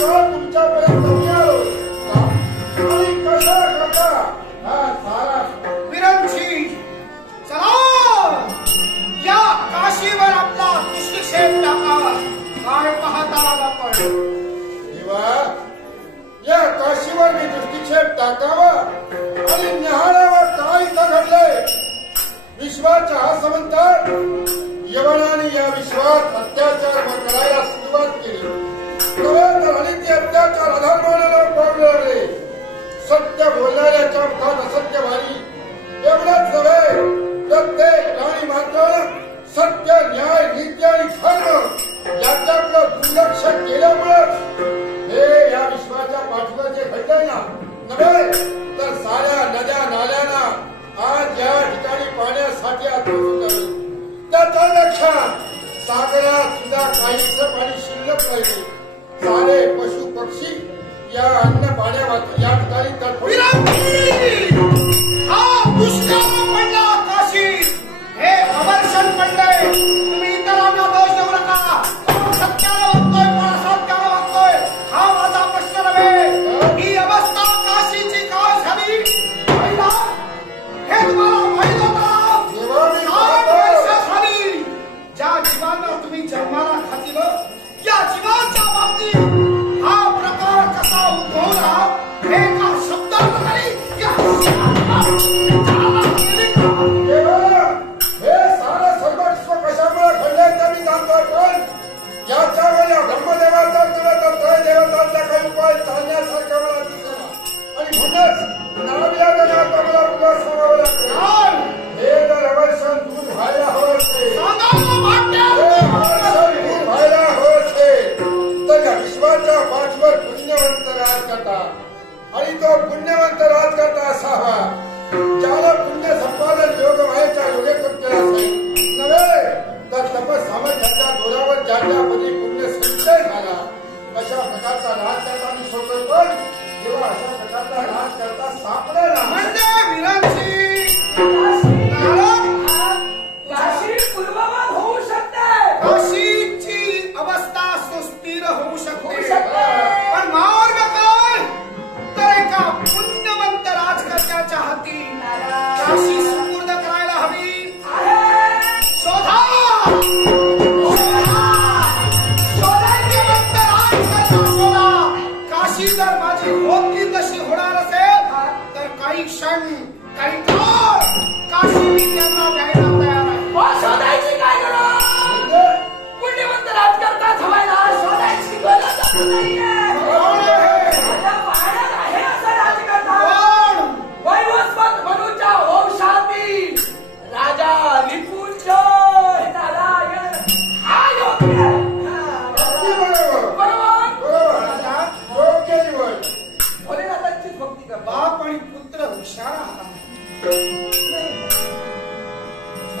तात्काळ तुमच्यापर्यंत आलो आणि कशा करता हा सारा विरंची चला या काशीवर आपला दृष्टिक्षेप टाकावा. काय पाहता आपण? देवा, या काशीवर मी दृष्टिक्षेप टाकावा आणि न्याहाळावा काय इथं घडलंय. विश्वाच्या हा समंतात यवनाने या विश्वात अत्याचार करायला सुरुवात केली. आणि ते अत्याचार अधर्माला पावले लागले. सत्य बोलणाऱ्याच्या मुखात असत्य भारी. एवढंच नव्हे, प्रत्येक प्राणी मात्र सत्य, न्याय, नीती आणि धर्म याच्याकडे दुर्लक्ष केल्यामुळे हे या विश्वाच्या पाठीवर जे घडलंय ना नव्हे तर साऱ्या नद्या नाल्यांना आज या ठिकाणी पाण्यासाठी आत्महत्या. त्याच्यापेक्षा सागरात सुद्धा काहीच पाणी शिल्लक राहिले. सारे पशु पक्षी या अन्न पाण्यावर या ठिकाणी हा दुष्काळ पडला काशी. हे अवर्षण पडलंय. तुम्ही इतरांना दोष देऊ नका. कोण सत्याला वागतोय, कोण असत्याला वागतोय हा माझा प्रश्न नव्हे. ही अवस्था काशीची काय झाली हे तुम्हाला माहित होतं. 60 वर्ष झाली ज्या जीवांना तुम्ही जन्माला घातलं या जीवांच्या बाबतीत हा प्रकार कसा उद्भवला हे का शब्दात नाही हे सारं सर्वस्व कशामुळे घडलंय ते मी जाणतोय. पण याच्यावर या ब्रह्मदेवाचा देवतांचा काही उपाय चालण्यासारखा मला दिसला आणि म्हणूनच नाविलाजाने मला पुन्हा सांगावं लागतं. हे जर अवर्षण दूर व्हायला हवं असेल, दूर व्हायला हवं असेल तर या विश्वाच्या पाठीवर पुण्यवंत राज करता आणि तो पुण्यवंत राज करता असावा ज्याला पुण्य संपादन योग व्हायच्या योगे कृत्य असेल नव्हे तर तपस सामर्थ्याच्या जोरावर ज्या पदी पुण्य संचय झाला अशा प्रकारचा राज करता मी सोडतोय. पण जेव्हा अशा प्रकारचा राज करता सापडेला म्हणजे विरांची काशी पूर्ववत होऊ शकते. काशीची अवस्था सुस्थिर होऊ शकते. पण मार्ग काय तर एका पुण्यवंत राजकर्त्याच्या हाती काशी सुपूर्द करायला हवी. शोधा पुण्यवंत राजकर्ता शोधा. काशी जर माझी होती तशी होणार असेल तर काही क्षण काही काळ काशी मी त्यांना द्यायला तयार आहे. शोधायची काय गरज? पुण्यवंत राजकर्ता ठेवायला शोधायची गरज नाहीये. पाहण्यात आहे असा राजकर्ता वैवस्वत मनुच्या वंशातील राजा रिपुंजय नारायण हा योग्य. भोलेनाथांचीच भक्ती कर. बाप आणि पुत्र हुशार आहात.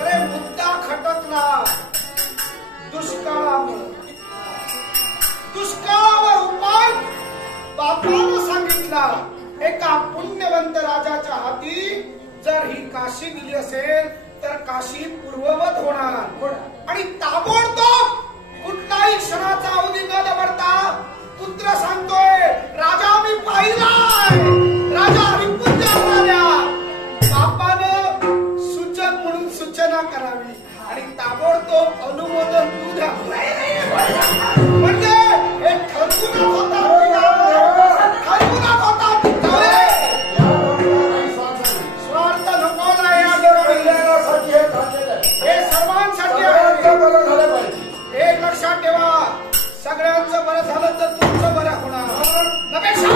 अरे मुद्दा खटकला दुष्काळामुळे. दुष्काळावर उपाय बापानं सांगितला. एका पुण्यवंत राजाच्या हाती जर ही काशी दिली असेल तर काशी पूर्ववत होणार आणि ताबडतोब कुठलाही क्षणाचा अवधी न दवडता पुत्र सांगतोय राजा मी पाहिलाय. राजा रिपुंजय राजा. बापानं सूचक म्हणून सूचना करावी आणि ताबडतोब अनुमोदन तू द्या. म्हणजे हे ठरवूनच होता स्वार्थ नको हे सर्वांसाठी हे लक्षात ठेवा. सगळ्यांचं बरं झालं तर तुमचं बरं होणार. नपेक्षा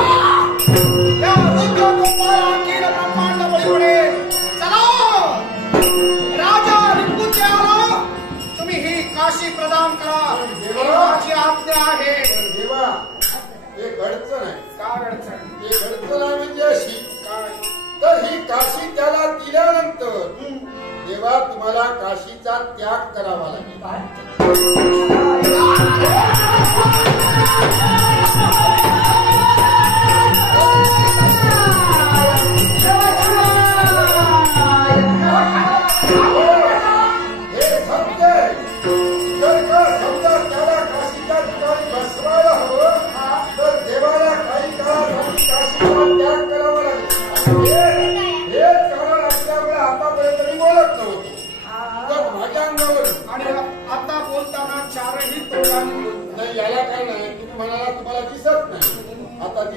या रुद्र कुंभारा ब्रह्मांड बळी पडेल. चला राजा रिपुंजयाला तुम्ही ही काशी प्रदान करा. माझी आज्ञा आहे. देवा हे घडचं नाही. काय अडचण? हे घडचं नाही म्हणजे अशी तर ही काशी त्याला दिल्यानंतर देवा तुम्हाला काशीचा त्याग करावा लागेल.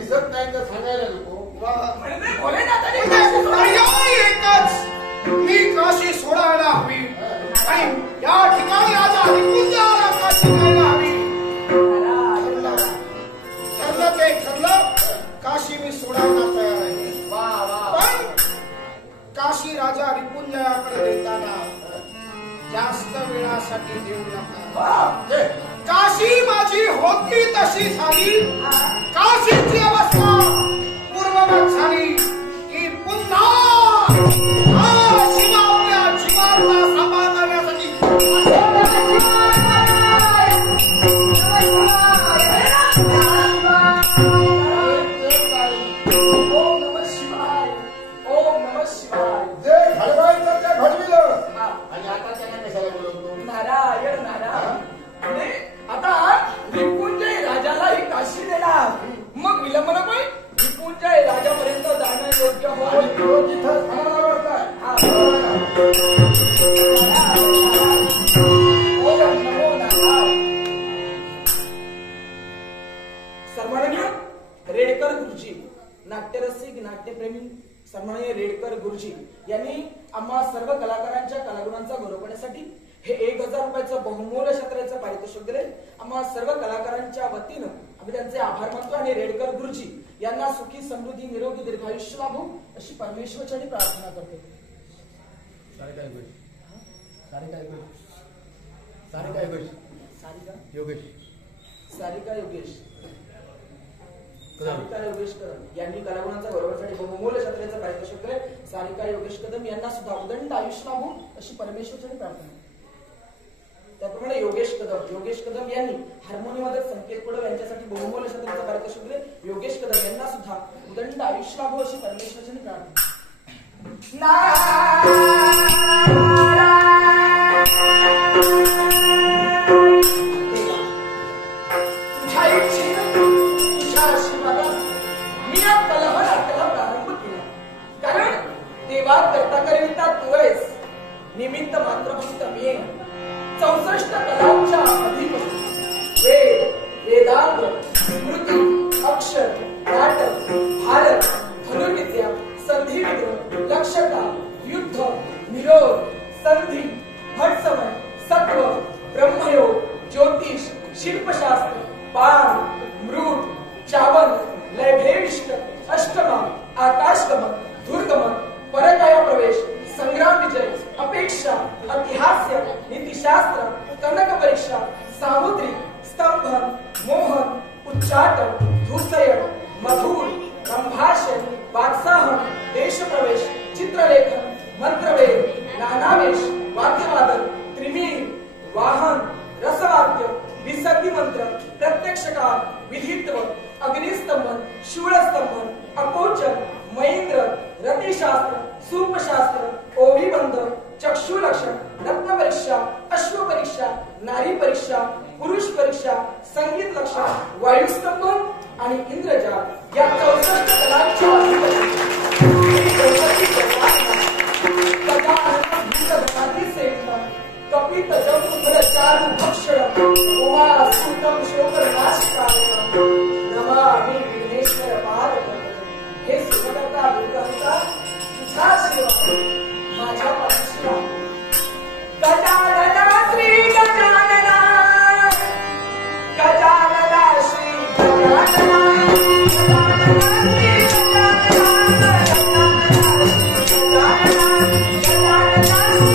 दिसत नाही तर सांगायला नको. म्हणजे भोलेनाथाने पर्याय एकच, मी काशी सोडायला हवी आणि या ठिकाणी राजा हरिपुंजाला काशी जायला हवी. ठरलं ते ठरलं, काशी मी सोडायला तयार आहे. वा वा पण काशी राजा हरिपुंजाकडे देताना जास्त वेळासाठी देऊ नका. वा काशी माझी होती तशी झाली, काशीची अवस्था पूर्ववत झाली की पुन्हा शिवा आपल्या जीवाचा सांभाळ करण्यासाठी ओम नमः शिवाय, ओम नमः शिवाय. जे घडवायचं ते घडविलं हा. आणि आता त्यांना कशाला बोलवतो. नारायण नारायण. म्हणजे आता रिपुंजय राजाला ही काशी देणार, मग विलंब नकोय. रिपुंजय राजापर्यंत जाणं योग्य आणि होईल. तो तिथं थांबला बसलाय. हा. ओम नमो नारायण. सन्माननीय रेडकर गुरुजी, नाट्यरसिक नाट्यप्रेमी सन्माननीय रेडकर गुरुजी यांनी आम्हा सर्व कलाकारांच्या कलागुणांचा गौरव करण्यासाठी हे 1000 रुपयाचं बहुमूल्य क्षेत्राचं पारितोषिक दिले. आम्हा सर्व कलाकारांच्या वतीनं आम्ही त्यांचे आभार मानतो आणि रेडकर गुरुजी यांना सुखी समृद्धी निरोगी दीर्घायुष्य लाभो अशी परमेश्वराची प्रार्थना करतो. सारिका योगेश योगेश सारिका योगेश सारिका योगेश कदम यांनी कलागुणांचा गौरवासाठी बहुमूल्य क्षेत्राचं पारितोषिक दिले. सारिका योगेश कदम यांना सुद्धा उदंड आयुष्य लाभो अशी परमेश्वराची प्रार्थना. त्याप्रमाणे योगेश कदम यांनी हार्मोनियममध्ये संकेत पडव यांच्यासाठी बहुमूल्य क्षेत्राचं पारितोषिक दिले. योगेश कदम यांना सुद्धा उदंड आयुष्य लाभो अशी परमेश्वराची प्रार्थना. तुझ्या इच्छेनं तुझ्या आशीर्वादात मी या कलानाट्याला प्रारंभ केला. कारण देवा करता करिता तू आहेस, निमित्त मात्र फक्त मी आहे. 64 कलांच्या अधिपती वेद, वेदांत, स्मृती, अक्षर, नाटक, भारत, धनुर्विद्या, संधिविद्र, लक्षता, युद्ध, निरोध, संधी, भटसमय, सत्व, ब्रह्मयोग, ज्योतिष, शिल्पशास्त्र, पान, मृत, चावन, लयभेविष्ट, अष्टमा, आकाशगमन, धुर्गमन, परकाया प्रवेश, संग्राम विजय, अपेक्षा, अतिहास्य, नीतिशास्त्र, कनक परीक्षा, सामुद्री, स्तंभन, मोहन, उच्चाटन, धूसयन, मधुर, संभाषण, वात्साहन, देशप्रवेश, चित्रलेखन, मंत्रवेद, नानावेश, वाद्यवादन, त्रिमीर, वाहन, रसवाद्य, विसर्गी मंत्र, प्रत्यक्षकाल, विधित्व, अग्निस्तंभन, शूळस्तंभन, अकोचन, महेंद्र, रतिशास्त्र, सूपशास्त्र, ओविबंध, चक्षुलक्षण, रत्नपरीक्षा, अश्वपरीक्षा, नारी परीक्षा, पुरुष परीक्षा, संगीत लक्षण, वायुस्तंभन आणि इंद्रजाल या 64 कलांच्या कपित जंफल चारु भक्षण उमा सुतम शोकर नाशकाय नमामि विघ्नेश्वर पादपद्मे. हे सुखकर्ता दुर्गहर्ता तुझा आशीर्वाद माझ्या पाठीशी आहे. गजानना श्री गजानना, गजानना श्री गजानना, गजानना श्री गजानना, गजानना श्री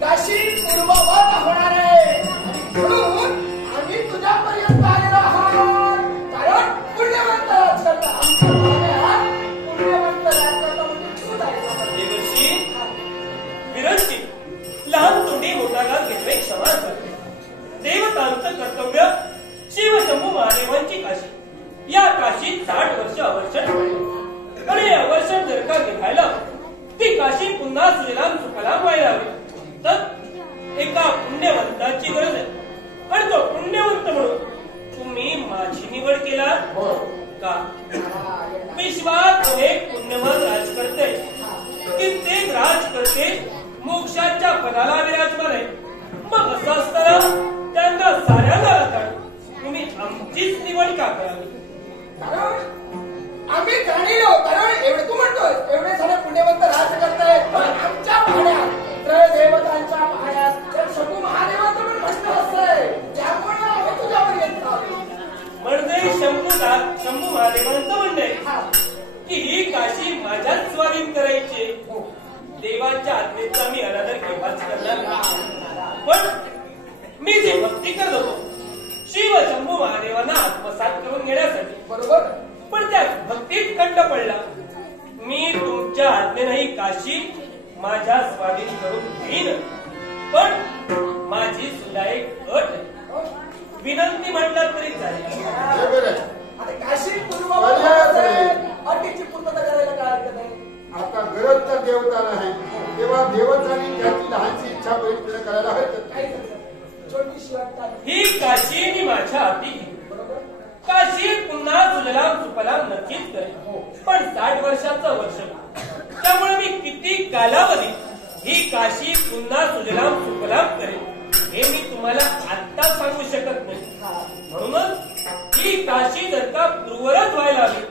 काशी पूर्ववत होणार आहे. आमचं कर्तव्य शिवशंभू महादेवांची काशी. या काशीत 60 वर्ष अवर्षण झाले आणि अवर्षण जर का निघायला ती काशी पुन्हा सुजलाम सुफलाम व्हायला हवी तर एका पुण्यवंताची गरज आहे. आणि तो पुण्यवंत म्हणून तुम्ही माझी निवड केला का? विश्वात अनेक पुण्यवान राजकर्ते कित्येक राजकर्ते मोक्षाच्या पदाला विराजमान आहे. मग असं असताना त्यांना साऱ्यांना काढून तुम्ही आमचीच निवड का करावी? आम्ही जाणीलो, कारण एवढे तू म्हणतोय एवढे सारे पुण्यवंत राज करताय आमच्या पाहण्यात, त्रय देवतांच्या पाहण्यात शंभू महादेवाचं पण म्हणणं असतंय. त्यामुळे आम्ही तुझ्यावर येत आहोत. म्हणजे शंभू महादेवांचं म्हणणं आहे की ही काशी माझ्याच स्वाधीन करायची. देवाच्या आज्ञेचा मी अनादर केव्हाच करणार नाही. पण मी जी भक्ती करत होतो शिव शंभू महादेवांना आत्मसात करून घेण्यासाठी, बरोबर, पण त्या भक्तीत खंड पडला. मी तुमच्या आज्ञेने काशी माझ्या स्वाधीन करून घेईन, पण माझी सुद्धा एक अट आहे. विनंती म्हटलं तरी चालेल. आता काशी पूर्व अटीची पूर्तता करायला काय हरकत नाही. आता गरज तर देवताला आहे, तेव्हा देवतांनी त्याची लहानशी इच्छा परिपूर्ण करायला हरकत नाही. छोटीशी वाटतात ही काशी मी माझ्या हाती घेईन. बरोबर, काशी पुन्हा सुजलाम सुफलाम नक्कीच करेन, पण 60 वर्षाचं वर्ष. त्यामुळे मी किती कालावधी ही काशी पुन्हा सुजलाम सुफलाम करेन हे मी तुम्हाला आत्ता सांगू शकत नाही. म्हणूनच ही काशी जर का पूर्वरत व्हायला हवी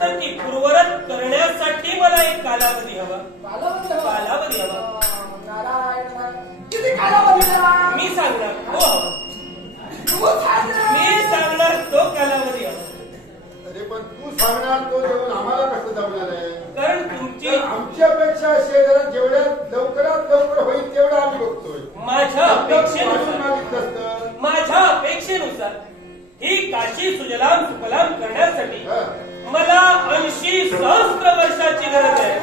तर ती पूर्वरत करण्यासाठी मला एक कालावधी हवा. कालावधी हवा. किती कालावधी मी सांगणार तो हवा. मी सांगणार तो कालावधी हवा. अरे पण तू सांगणार तो देऊन आम्हाला कसं जमणार आहे? कारण तुमची आमची अपेक्षा अशी आहे, जरा जेवढ्या लवकरात लवकर होईल तेवढं आम्ही बघतोय. माझ्या अपेक्षेनुसार ही काशी सुजलाम सुफलाम करण्यासाठी मला 80 सहस्त्र वर्षाची गरज आहे.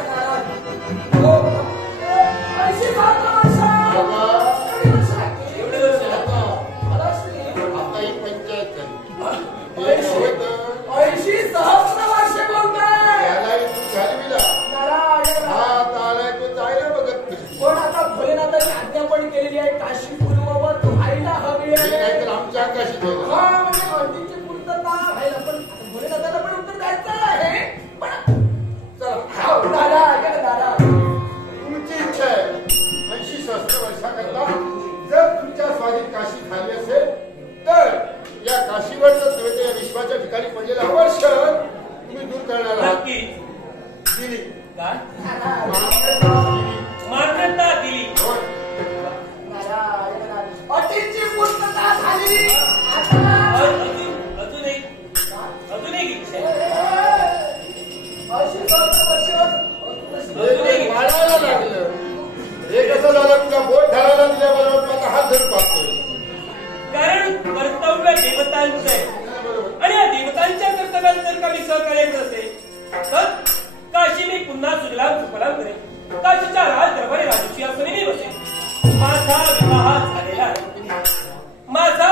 एवढे वर्ष आता ही पंचायत झाली. 80 सहस्त्र वर्ष बोलताय. यालाही तू घालविला. हा तालाय तो जायला बघत नाही. पण आता भोलेनाथांनी आज्ञा पण केलेली आहे काशी पूर्ववत व्हायला हवी आहे. नाहीतर आमच्या आकाशी ठेवलं. हा म्हणजे अटीची पूर्तता व्हायला, पण भोलेनाथांना पण उत्तर द्यायचं आहे. पण चला दादा ऐका ना दादा, तुमची इच्छा आहे 80 सहस्त्र वर्षाकरता जर तुमच्या स्वाधीन काशी खाली असेल तर या काशीवरच या विश्वाच्या ठिकाणी पडलेलं अवर्षण तुम्ही दूर करणार आहात. नक्की दिली काय दिली. मान्यता दिली. अटीची पूर्तता झाली. अजून एक इच्छा हे वाढायला लागलं. हे कसं झालं? तुझा बोट धरायला दिल्याबरोबर तू आता हात धरून पाहतोय. कारण कर्तव्य देवतांचं आहे आणि या देवतांच्या कर्तव्यात जर का मी सहकार्य असेल तर काशी मी पुन्हा सुजलाम सुफलाम करेन. काशीच्या राजदरबारी राजूची असणे मी बसेन. माझा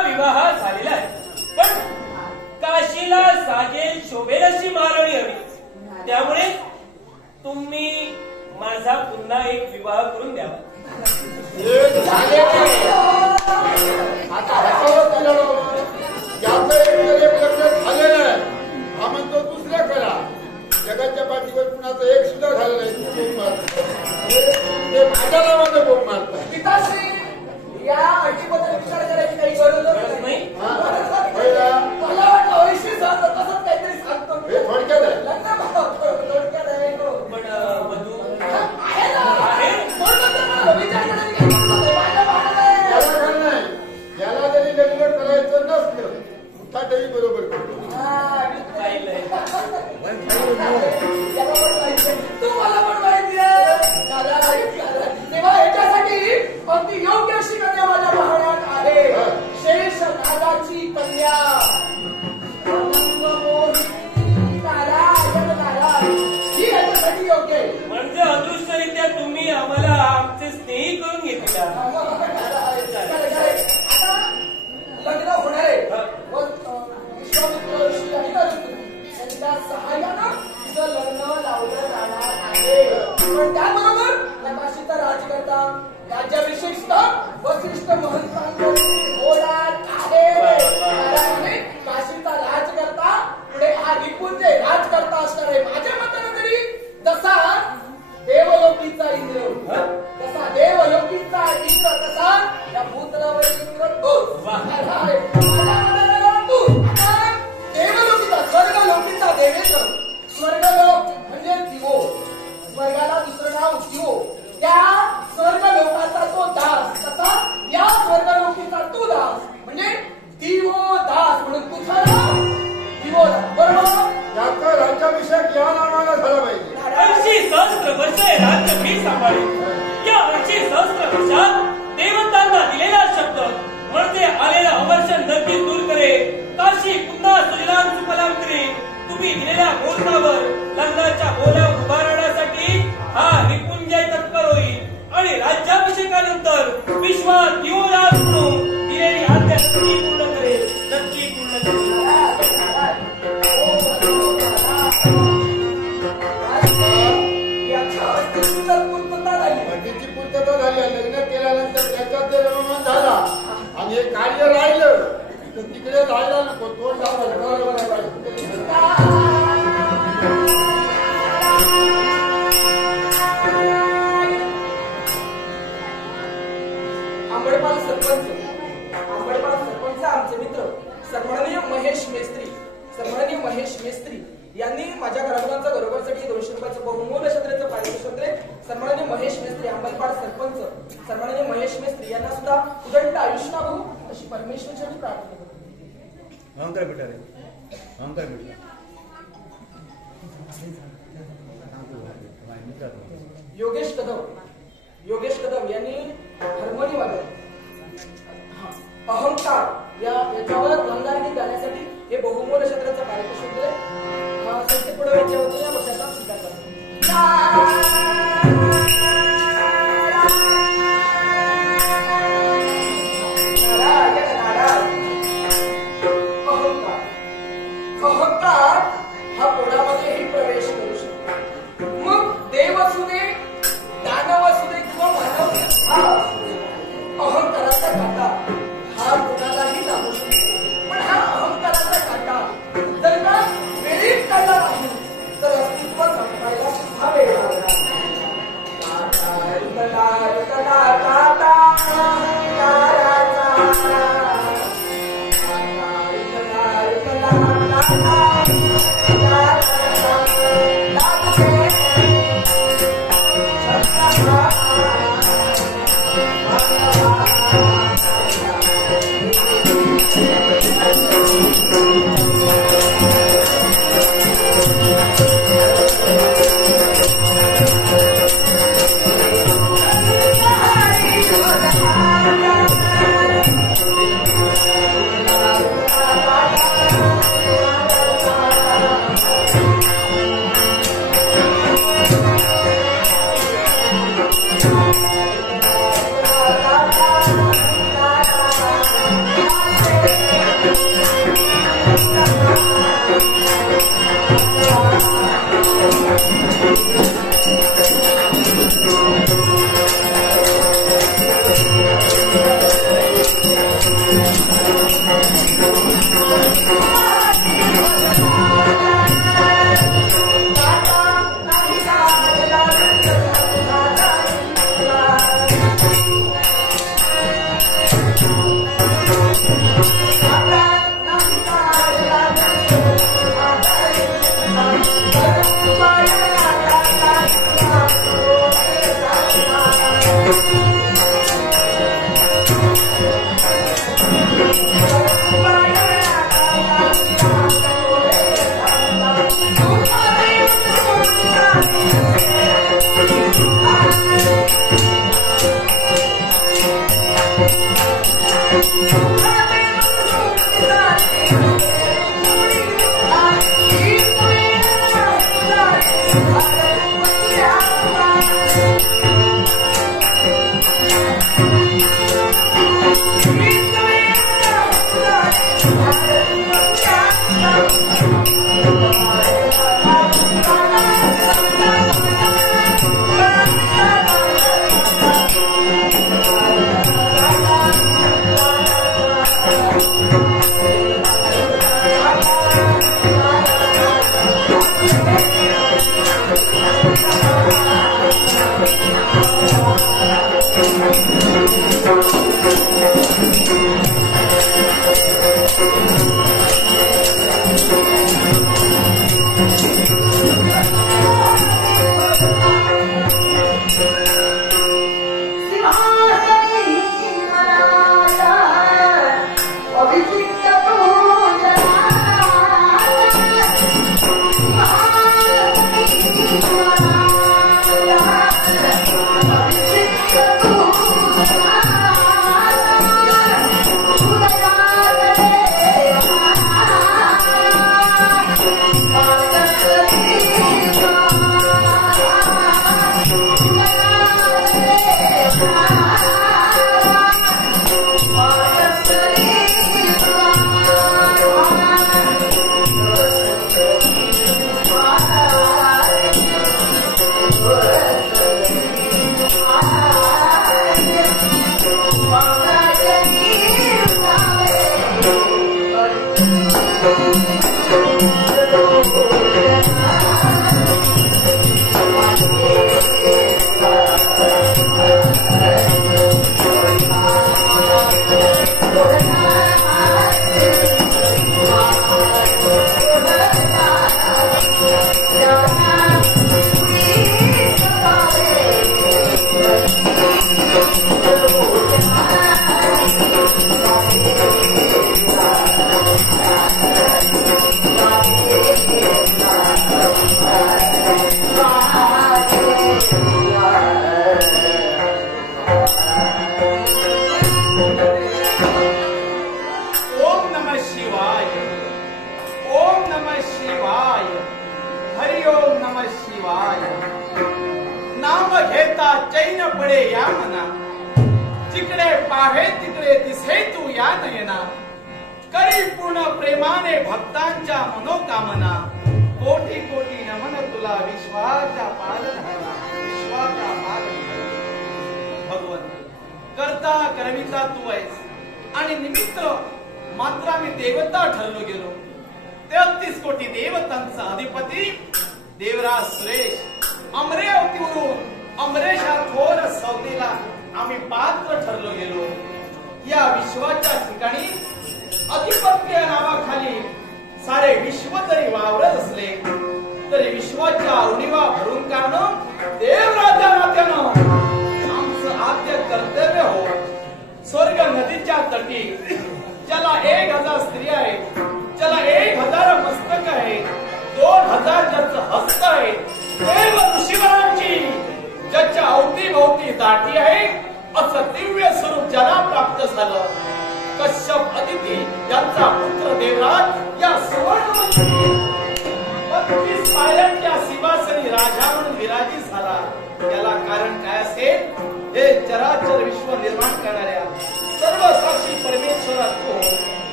विवाह झालेला आहे, पण काशीला साजेल शोभेल अशी महाराणी हवी. त्यामुळे तुम्ही माझा पुन्हा एक विवाह करून द्यावा. आता हसावत दिलं. याचं एक लग्न झालेलं आहे, हा म्हणतो दुसरं करा. जगाच्या पाठीवर कुणाचं एक सुद्धा झालं नाही. तू बोंब मारत ते माझ्या नावानं बोंब मारतात. पिताश्री, या अटीबद्दल विचार करायची काही गरज नाही. मला वाटलं 80 सहस्त्र तसंच काहीतरी सांगतो. हे थोडक्यात आहे. थोडक्यात आहे. पण वधू आहे ना, विचार करायची काही गरज नाही. माझ्या भावाला याला खरं नाही. याला जरी लग्न करायचं नसलं मुठातही बरोबर करतो. तू मला पण माहिती आहे. तेव्हा याच्यासाठी अगदी योग्य अशी कन्या माझ्या पाहण्यात आहे. शेष नागाची कन्या ही याच्यासाठी योग्य आहे. म्हणजे अदृश्यरित्या तुम्ही आम्हाला आमचे स्नेही करून घेतला. आता लग्न पण त्याबरोबर या काशीचा राज्यकर्ता राज्याभिषेक सुद्धा वसिष्ठ महंतांकडून होणार आहे. काशीचा राज्यकर्ता पुढे हा निपुंजे राजकर्ता असणार आहे. माझ्या मताने तरी जसा देवलोकीचा इंद्र, तसा देवलोकीचा इंद्र, तसा या भूतलावरील इंद्र देवलोकीचा स्वर्गलोकीचा देवेंद्र. स्वर्गलोक म्हणजे दिवो, स्वर्गाला दुसरं नाव दिवो. त्या स्वर्गलोकाचा तो दास, तसा या स्वर्गलोकीचा तो दास म्हणजे दिवो दास. म्हणून तुझं नाव दिवो दास, बरोबर? याचा राज्याभिषेक या नावाला झाला पाहिजे. 80 सहस्त्र वर्ष हे राज्य मी सांभाळेन. या 80 सहस्त्र वर्षात देवतांना दिलेला शब्द म्हणजे आलेला अवर्षण नक्कीच दूर करेल. काशी पुन्हा सुजलाम सुफलाम करेल. तुम्ही दिलेल्या मुहूर्तावर लग्नाच्या बोल्यावर उभा राहण्यासाठी हा निपुंजय तत्पर होईल आणि राज्याभिषेकानंतर विश्वात दिवोदास म्हणून दिलेली आज्ञा नक्की पूर्ण करेल. नक्की पूर्ण करेल. अटीची पूर्तता झाली. लग्न केल्यानंतर त्याच्यात जर अनुमान झाला आणि हे कार्य राहिलं तर तिकडे राहायला नको. तो आंबेडपाल सरपंच आमचे मित्र सन्माननीय महेश मेस्त्री यांनी माझ्या घराघरांच्या गरोदरसाठी 200 रुपयाचं बहुमूल्य क्षेत्राचं पारितोषिक दिले. सन्माननीय महेश मेस्त्री, आंबेडपाल सरपंच सन्माननीय महेश मेस्त्री यांना सुद्धा उदंड आयुष्य लाभो अशी परमेश्वराची प्रार्थना करतो. अहंकार बेटा रे, अहंकार बेटा. योगेश कदम यांनी हार्मोनी वाजवली. अहंकार याच्यावर रंगारंगी गाण्यासाठी हे बहुमूल्य क्षेत्राचं पारितोषिक दिले. हा संकेत पुढे या वर्षाचा स्वीकार करतो. अहंकार हा कोणामध्येही प्रवेश करू शकतो. मग देव असू दे, दानव असू दे किंवा मानव अहंकाराचा काटा हा कोणालाही लागू शकतो. पण हा अहंकाराचा काटा जर का वेळीच काढला नाही तर अस्तित्व संपायला सुद्धा वेळ लागणार.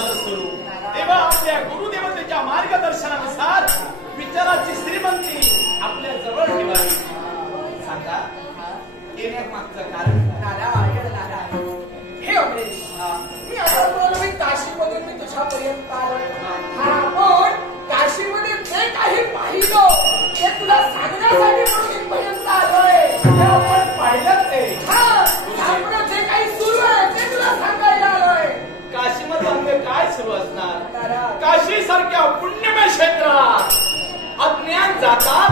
झालं सुरू. तेव्हा आपल्या गुरुदेवतेच्या मार्गदर्शनानुसार विचाराची श्रीमंती आपल्या जवळ ठेवावी. सांगा येण्यामागचं कारण. नारायण नारायण. हे अमरेश, मी आता बोललो मी काशीमधून मी तुझ्यापर्यंत आलो. पण काशीमध्ये जे काही पाहिलं ते तुला सांगण्यासाठी म्हणून इथपर्यंत आलोय. ते आपण पाहिलं ते. सामनं जे काही सुरू आहे ते तुला सांगायला आलोय. काशीमध्ये अंग काय सुरू असणार? काशी सारख्या पुण्यमय क्षेत्रात अज्ञान जातात,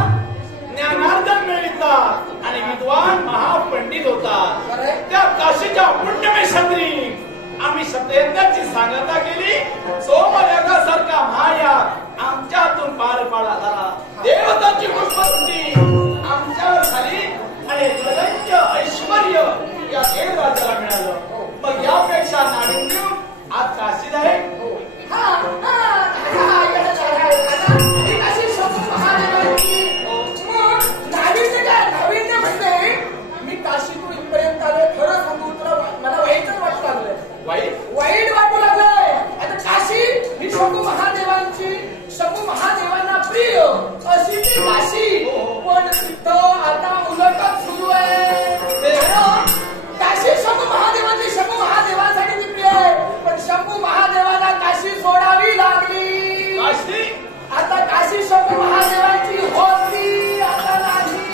ज्ञानार्जन मिळतात आणि विद्वान महापंडित होतात. त्या काशीच्या पुण्यमय क्षेत्री आम्ही सत्ययज्ञाची सांगता केली. सोमयागासारखा महायाग आमच्यातून पार पाडला. देवतांची पुष्पवृष्टी आमच्यावर झाली आणि प्रगंज ऐश्वर या देवराजाला मिळालं. मग यापेक्षा नाडिन्य आज काशीत आहे. नाविन्य म्हणजे मी काशीतून इथपर्यंत आलोय. खरं सांगू तुला मला वाईटच वाटू लागलंय. वाईट वाटू लागलंय. आता काशी ही शंभू महादेवांची, शंभू महादेवांना प्रिय अशी ती काशी. पण तिथं आता उलटच सुरू आहे. काशी शंभू महादेवांची, शंभू महादेवांसाठी ती प्रिय आहे. पण शंभू महादेवांना काशी सोडावी लागली. काशी आता काशी शंभू महादेवांची होती, आता नाही.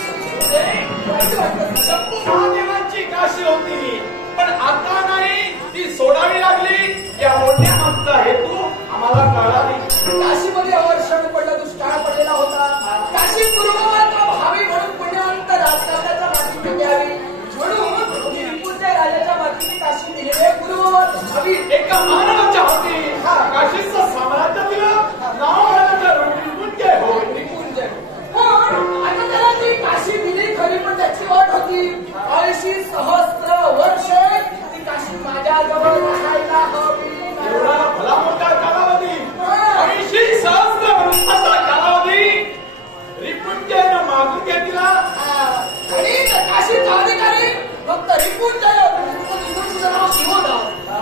शंभू महादेवांची काशी होती पण आता नाही, ती सोडावी लागली. या मोठ्या मागचा हेतू आम्हाला कळला नाही. काशीमध्ये अवर्षण पडलं, दुष्काळ पडलेला होता. काशी पूर्ववत व्हावी म्हणून पुण्यवंत राजकारणाच्या मातीने द्यावी म्हणून त्रिपुरच्या राजाच्या मातीने काशी दिलेले पूर्ववत व्हावी. एका मानवाच्या हाती काशीचं साम्राज्य दिलं. नाव निपुंजय हो, निपुंजय. पण आता त्याला ती काशी दिली खरी, पण त्याची अट होती 80 सहस्त्र वर्षे ती काशी माझ्याजवळ राहायला हवी. एवढा भला मोठा कालावधी, 80 सहस्त्र असा कालावधी रिपुंजयनं मागून घेतला. आणि काशीचा अधिकारी फक्त रिपुंजय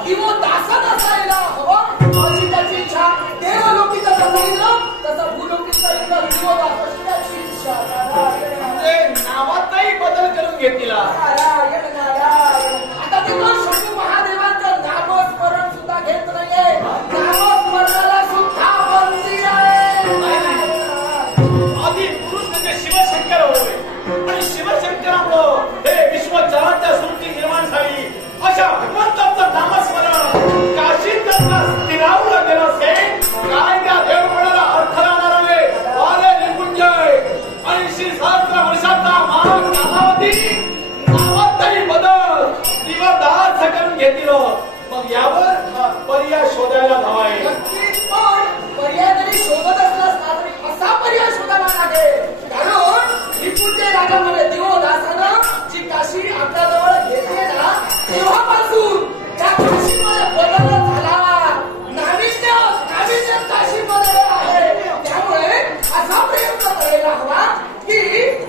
दिवोदासच असायला हवं अशी त्याची इच्छा. देवलोकीचं सांगितलं तसं भूलोकीचं दिवोदास अशी त्याची इच्छा. नावातही बदल करून घेतला. आता तिथं शंभू महादेवांचं नामस्मरण सुद्धा घेत नाहीये. नामस्मरणाला सुद्धा बंदी आहे. आधी पुरुष म्हणजे शिवशंकर होय आणि शिवशंकरामुळं हे विश्वचराच्या सृष्टी निर्माण झाली. अशा भगवंताचं नामस्मरण काशीत स्थिरावलं गेलं असेल. काय त्या देवपणाला अर्थ राहणार आहे? वारे निपुंजय 80 सहस्त्र वर्षाचा महान कालावधी, नावातही बदल, दिवदास करून घेतलं. मग यावर पर्याय शोधायला हवाय. पण पर्याय तरी शोधत असलास ना तरी असा पर्याय शोधावा लागेल. कारण निपुंजय राजामध्ये दिवोदासानं जी काशी आपल्याजवळ घेतली ना तेव्हापासून त्या काशीमध्ये बदल झाला. नाविन्य काशीमध्ये आहे. त्यामुळे असा प्रयत्न करायला हवा की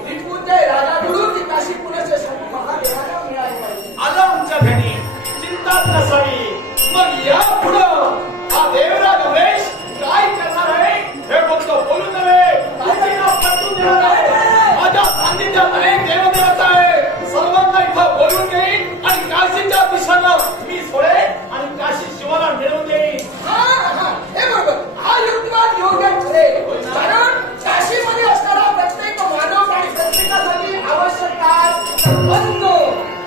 निपुंजय राजाकडून ती काशी पुनश्च शंभू महादेवाला मिळाली पाहिजे. आलं आमच्या घरी, चिंताच नसावी. मग या पुढं हा देवराज अमरेश काय करणार आहे हे फक्त बोलू नव्हे, पटवून देणार आहे. माझ्या सान्निध्यात अनेक देवदेवता आहे. सर्वांना इथं बोलून घेईन आणि काशीच्या दिशेनं मी सोडेन आणि काशी शिवाला मिळवून देईन. हे बरोबर. हा युक्तिवाद योग्य ठरेल. कारण काशीमध्ये असणारा प्रत्येक मानव आणि प्रत्येकासाठी आवश्यक काय अन्न.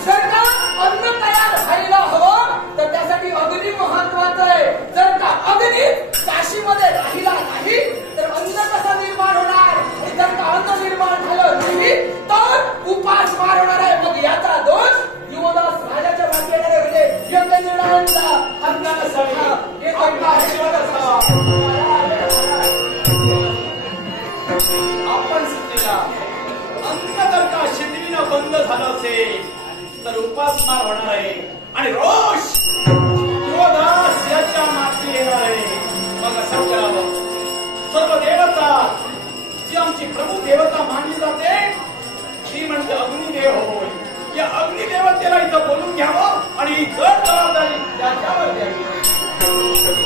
जर का अन्न तयार व्हायला हवं तर त्यासाठी अग्नी महत्वाचं आहे. जर का अग्नी काशीमध्ये राहिला नाही तर अन्न कसं निर्माण होणार? आणि जर का अन्न निर्माण झालं नाही तर उपासमार होणार आहे. मग याचा दोष दिवोदास राजाच्या मागे येणारे म्हणजे यज्ञ निर्णयांचा अंगाला सवय, आपला आशीर्वाद असावा. आपण सुद्धा अन्न जर का शिथिलीनं बंद झालं असेल तर उपासमार होणार आहे आणि रोष दिवोदास याच्या मागे येणार आहे. मग असं करावं. सर्व देवता जी आमची प्रभू देवता मानली जाते ती म्हणजे अग्निदेव होय. या अग्निदेवतेला इथं बोलून घ्यावं आणि जड जबाबदारी त्याच्यावर द्यावी.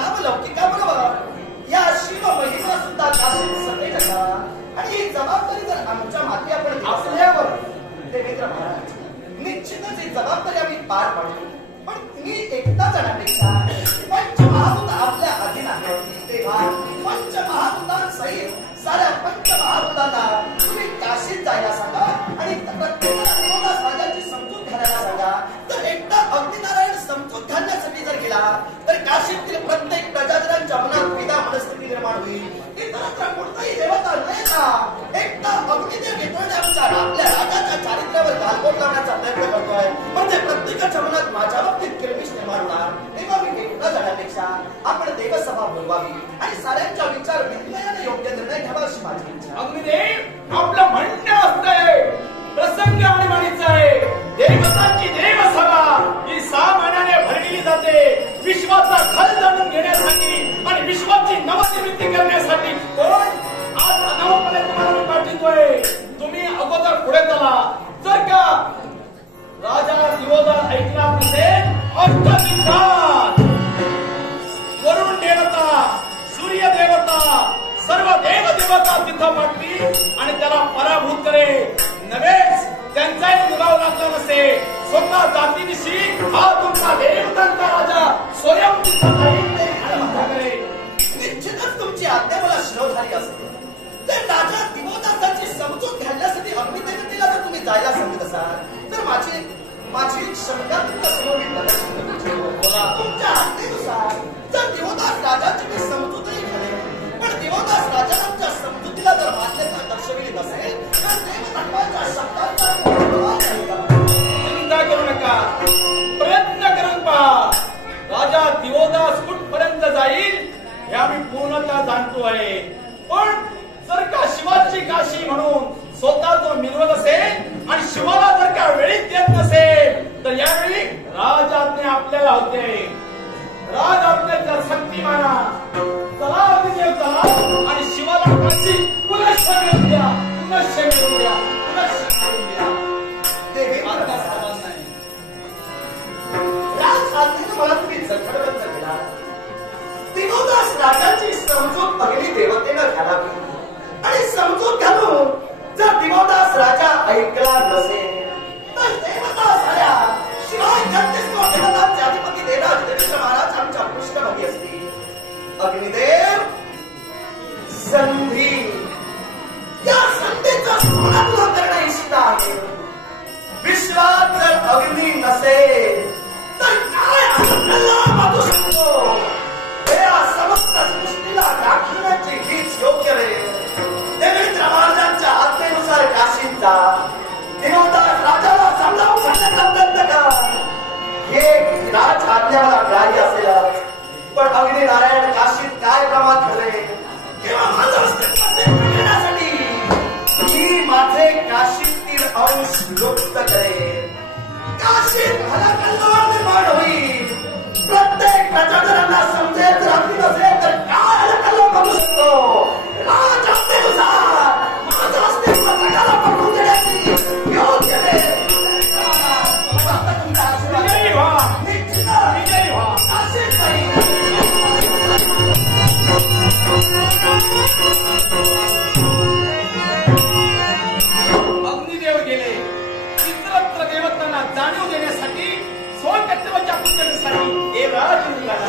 नाम लौकिकाबरोबर या शिव महिमा सुद्धा काशीत सगळे जगा आणि आणि ही जबाबदारी जर आमच्या मागे आपण असल्यावर देवेंद्र महाराज निश्चितच ही जबाबदारी आम्ही पार पाडू. पण तुम्ही एकटा जाण्यापेक्षा पंचमहाभूत आपल्या अधीन आहेत तेव्हा पंचमहाभूतांसहित साऱ्या पंचमहाभूतांना तुम्ही काशीत जायला सांगा आणि प्रत्येकाला देवदास राजांची समजूत घालायला सांगा. तर एकटा अग्निनारायण समजूत घालण्यासाठी जर गेला तर काशीतील प्रत्येक प्रजाजनांच्या मनात पिता मनस्थिती निर्माण होईल. इतरत्र कोणताही देवता नाही का एकटा अग्निदेव येतोय आपल्या राजाच्या चारित्र्यावर गालबोट लावण्याचा प्रयत्न करतोय. म्हणजे प्रत्येकाच्या मनात माझ्या बाबतीत किरमिश निर्माण होणार. तेव्हा मी एकटा जाण्यापेक्षा आपण देवसभा बोलवावी आणि साऱ्यांचा विचार विनिमयाने योग्य निर्णय घ्यावा अशी माझी इच्छा. अग्निदेव आपलं म्हणणं असतंय प्रसंग आणि माणिचा आहे. देवतांची देवसभा ही 6 महिन्याने भरविली जाते विश्वाचा खल जाणून घेण्यासाठी आणि विश्वाची नवनिर्मिती करण्यासाठी. कोण आज अनावपणे तुम्हाला मी पाठवतोय. तुम्ही अगोदर पुढे चला. जर का राजा दिवोदास ऐकला नसेल अष्टदिग्गज वरुण देवता सूर्य देवता सर्व देव देवता तिथं म्हटली आणि त्याला पराभूत करे नव्हेच त्यांचाही दुराव लागला नसे. स्वतः जातीनिशी हा तुमचा देवतांचा राजा स्वयं तिथं करे. निश्चितच तुमची आज्ञा मला शिरोधारी असते. तर राजा दिवोदासाची समजूत घालण्यासाठी अग्निदेवतेला जर तुम्ही जायला सांगत असाल तर माझी शंका तुमच्या समोर तुमच्या आज्ञेनुसार जर दिवोदास राजाची मी समजूतही घालेल पण दिवोदास राजांच्या समजुतीला जर मान्यता दर्शविली नसेल तर देवतत्वाच्या शब्दांचा चिंता करू नका. प्रयत्न करून पहा. राजा दिवोदास कुठपर्यंत जाईल हे आम्ही पूर्णतः जाणतो आहे. पण जर का शिवाची काशी म्हणून स्वतः तो मिळवत असेल आणि शिवाला जर का वेळीच देत नसेल तर यावेळी राजाज्ञा आपल्याला होते. राजाज्ञेचा शक्ती माना. चला अग्निदेव चला आणि शिवाला काशी पुनश्च मिळवून द्या. पुनश्च मिळवून द्या. पुनश्च मिळवून द्या. देवेंद्र राजआज्ञेनं मला तुम्ही जखडबंद केला. दिवोदास राजाची समजूत पहिली देवतेनं घालावी आणि समजूत घालून जर दिवोदास राजा ऐकला नसेल तर देवता साऱ्या शिवाय देवतांचे अधिपती देवेंद्र महाराज आमच्या पृष्ठभागी असतील. अग्निदेव संधी या संधीचा सोना तुला करणं इष्ट आहे. विश्वात जर अग्नी नसेल तर काय आपल्याला वाटू शकतो. या समस्त सृष्टीला दाखवण्याची हीच योग्य वेळ. देवेंद्र महाराजांच्या आज्ञेनुसार काशीत जा. दिवोदास राजाला समजावून सांगण्याचा प्रयत्न कर. हे राज आज्ञा मला ग्राह्य असेल पण अग्निनारायण काशीत काय प्रमाण ठेवले किंवा माझं अस्तित्व मिळण्यासाठी मी माझे काशीतील अंश लुप्त करेन. काशीत हलकल्लोळ निर्माण होईल. प्रत्येक प्रजाजनांना समजेल तर अगदी नसेल तर काय हलकल्लोळ करू शकतो. राजआज्ञेनुसार माझं अस्तित्व जगाला पटवून देण्याची योग्य वेळ. विजयी व्हा. विजयी व्हा. अग्निदेव गेले. इतरत्र देवतांना जाणीव देण्यासाठी स्वकर्तव्याच्या पूजनेसाठी देवराज निघाला.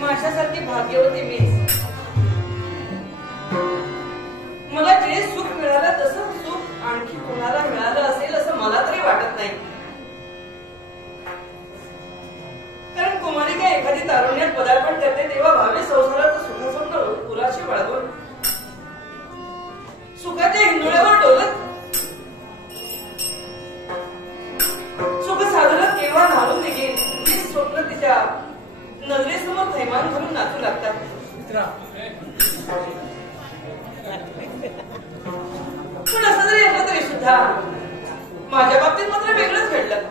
माझ्यासारखी भाग्यवती मीच. मला जे सुख मिळालं तसं सुख आणखी कोणाला मिळालं असेल असं मला तरी वाटत नाही. कारण कुमारिका एखादी तारुण्यात पदार्पण करते तेव्हा भावी संसाराचं सुखस्वप्न पुराशी बाळगून सुखाच्या हिंदोळ्यावर डोलत सुख साधनं केव्हा घालून निघेल ही स्वप्न तिच्या नजरेसमोर थैमान घालून नाचू लागतात. पण असं जरी असलं तरी सुद्धा माझ्या बाबतीत मात्र वेगळंच घडलं.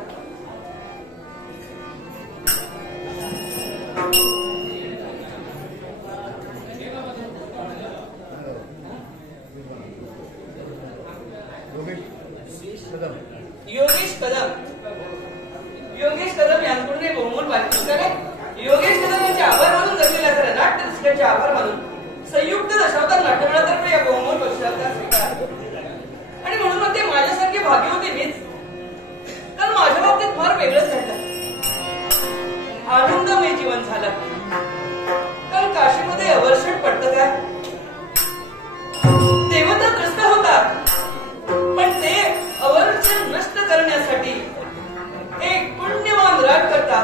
योगेश कदम यांकडून बहुमोल पारितोषिकाने योगेश कदम यांचे आभार मानून जगलेल्या खऱ्या नाट्य रसिकांचे आभार मानून संयुक्त दशावतार नाट्यमेळातर्फे या बहुमोल बक्षिसाचा स्वीकार. आणि म्हणून मग ते माझ्यासारखी भाग्यवती मीच. कारण माझ्या बाबतीत फार वेगळंच घडलं. आनंदमय जीवन झालं. कारण काशीमध्ये अवर्षण पडतं काय देवता त्रस्त होतात. पण ते अवर्षण नष्ट करण्यासाठी एक पुण्यवान राजकर्ता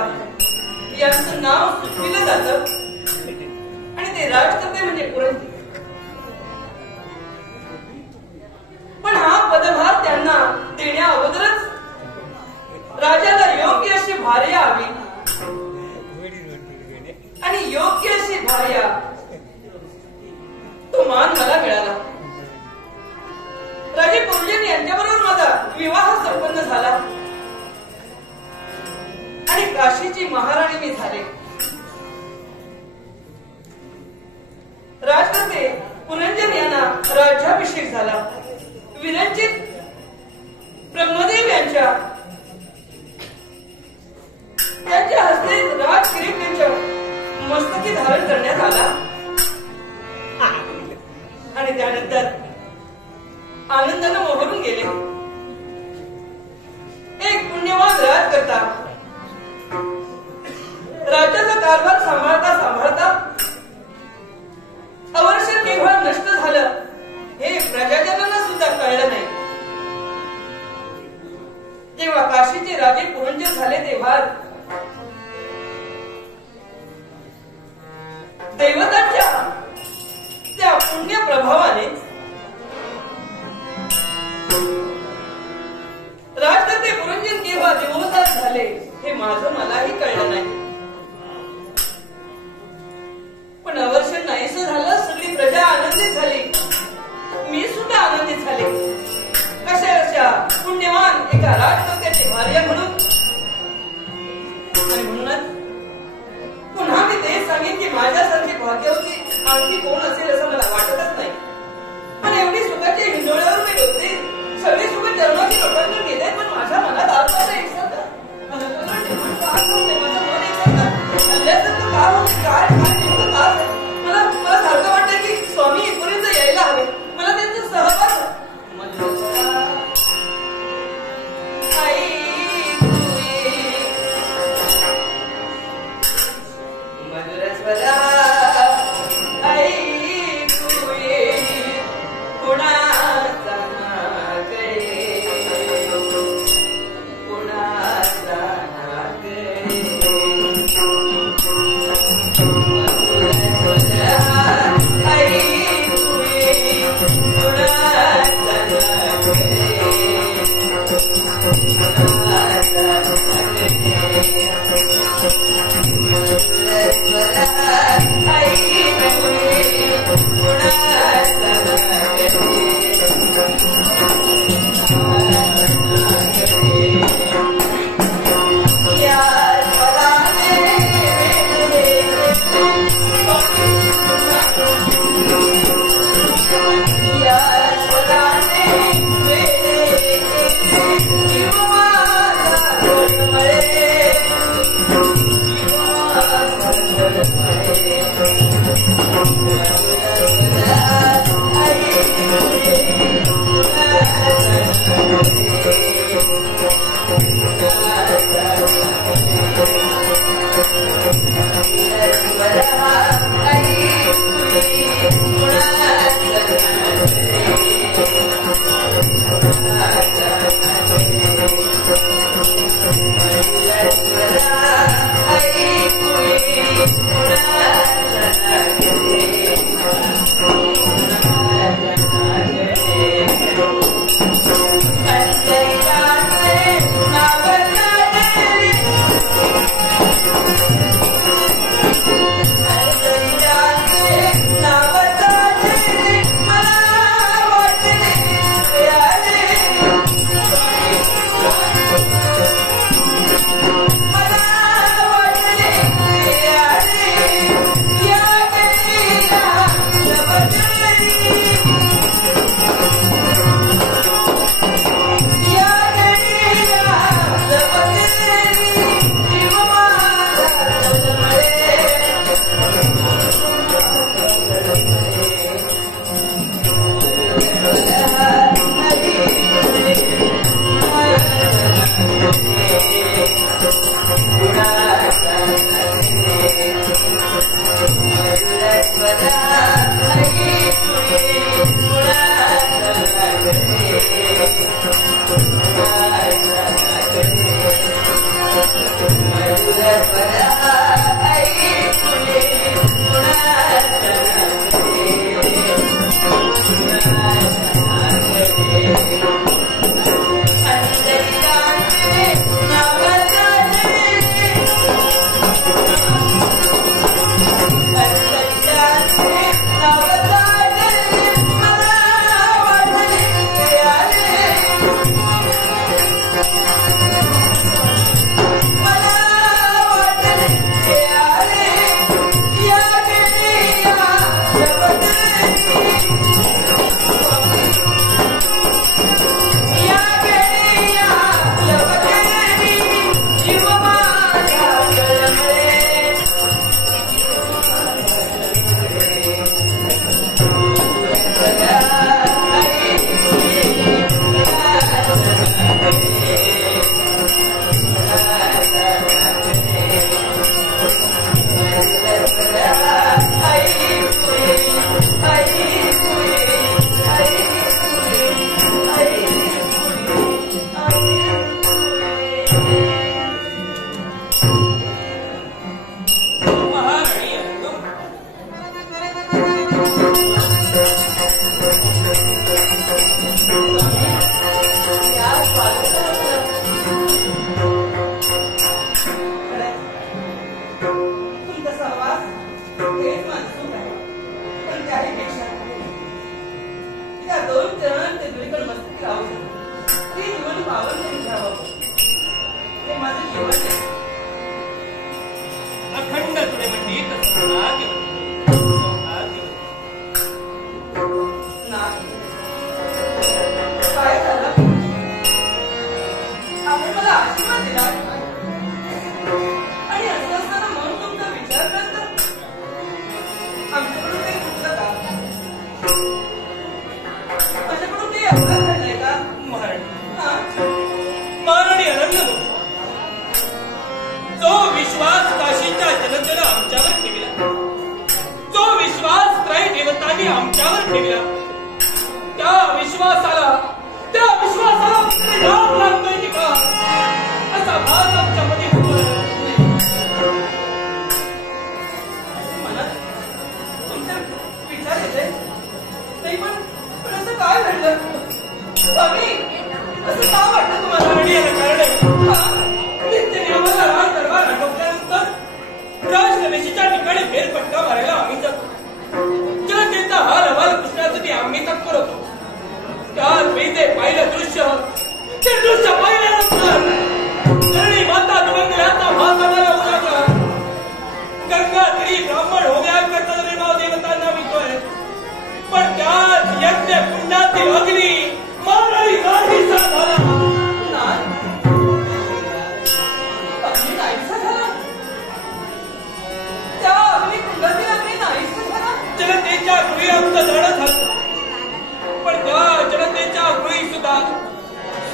यांचं नाव सुचविलं जातं. आणि ते राजकर्ते म्हणजे पुरंदर. पण हा पदभार त्यांना देण्या अगोदरच राजाला योग्य अशी भार्या हवी. आणि योग्य अशी भार्या तो मान मला मिळाला. राजे पुरंदर यांच्याबरोबर माझा विवाह संपन्न झाला आणि काशीची महाराणी मी झाले. राजकर्ते पुरंदर यांना राज्याभिषेक झाला. विरंचित ब्रह्मदेव यांच्या हस्ते राजकिरीट त्यांच्या मस्तकी धारण करण्यात आला. आणि त्यानंतर आनंदानं मोहरून गेले. एक पुण्यवान राजकर्ता राज्याचा कारभार सांभाळता सांभाळता अवर्षण केव्हा नष्ट झालं हे प्रजाजनांना सुद्धा कळलं नाही. जेव्हा काशीचे राजे पुरंदर झाले तेव्हा दैवताच्या त्या पुण्य प्रभावाने राजकर्ते पुरंदर केव्हा देवदास झाले हे माझं मलाही कळलं नाही. पण अवर्षण नाहीसं झालं. सगळी प्रजा आनंदित झाली. मी सुद्धा आनंदित झाले. अशा पुण्यवान एका राजकर्त्याची भार्या म्हणून. आणि म्हणूनच पुन्हा मी तेच सांगेन की माझ्यासारखी भाग्यवती आणखी कोण असेल असं मला वाटतच नाही. पण एवढी सुखाची हिंडोळ्यावर मी होते. सगळी सुख जन्माची लोकांकडून घेत आहेत. पण माझ्या मनात आत्ता एक मला सारखं वाटतं की स्वामी इथपर्यंत यायला हवे. मला त्यांचा सहवास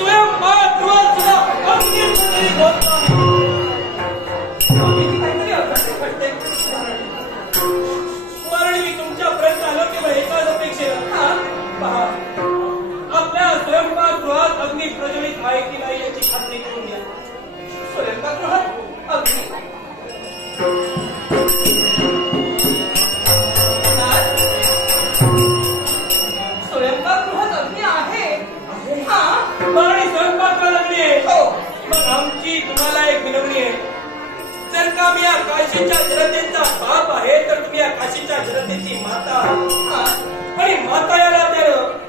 स्वयं मातृ सुद्धा प्रज्वलित आहे की नाही याची खात्री करून घ्या. स्वयंपाकगृहात अग्नी स्वयंपाकगृहात अग्नी आहे. हा आणि स्वयंपाकाला अग्नी आहे. हो. मग आमची तुम्हाला एक विनवणी आहे. जर का मी या काशीच्या जनतेचा बाप आहे तर तुम्ही या काशीच्या जनतेची माता आहात. आणि माता याला तर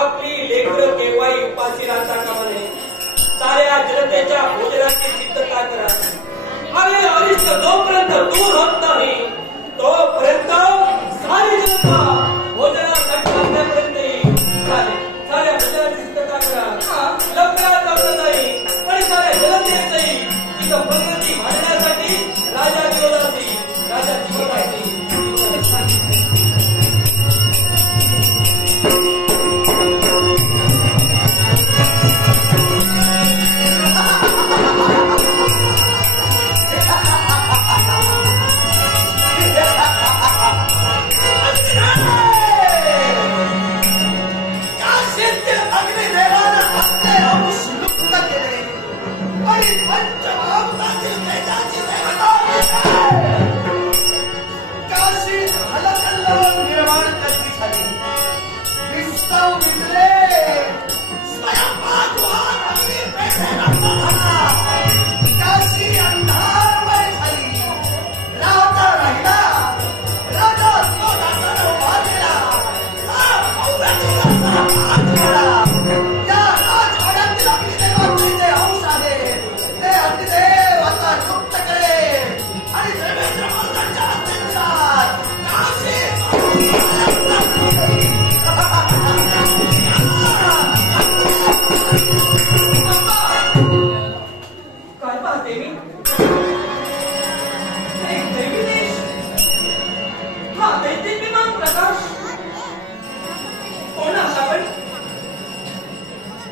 आपली लेकरं केव्हाही उपाशी राहता कामा नये. साऱ्या जनतेच्या भोजनाची सिद्धता करा. आलेलं अरिष्ट जोपर्यंत दूर होत नाही तोपर्यंत सारी जनता भोजनासाठी आपल्यापर्यंत येईल. साऱ्या भोजनाची सिद्धता करा. लवकरात लवकर नाही आणि साऱ्या जनतेच येईल. तिथं प्रगती मांडण्यासाठी राजा विरोधात येईल. राजा विरोधात येईल.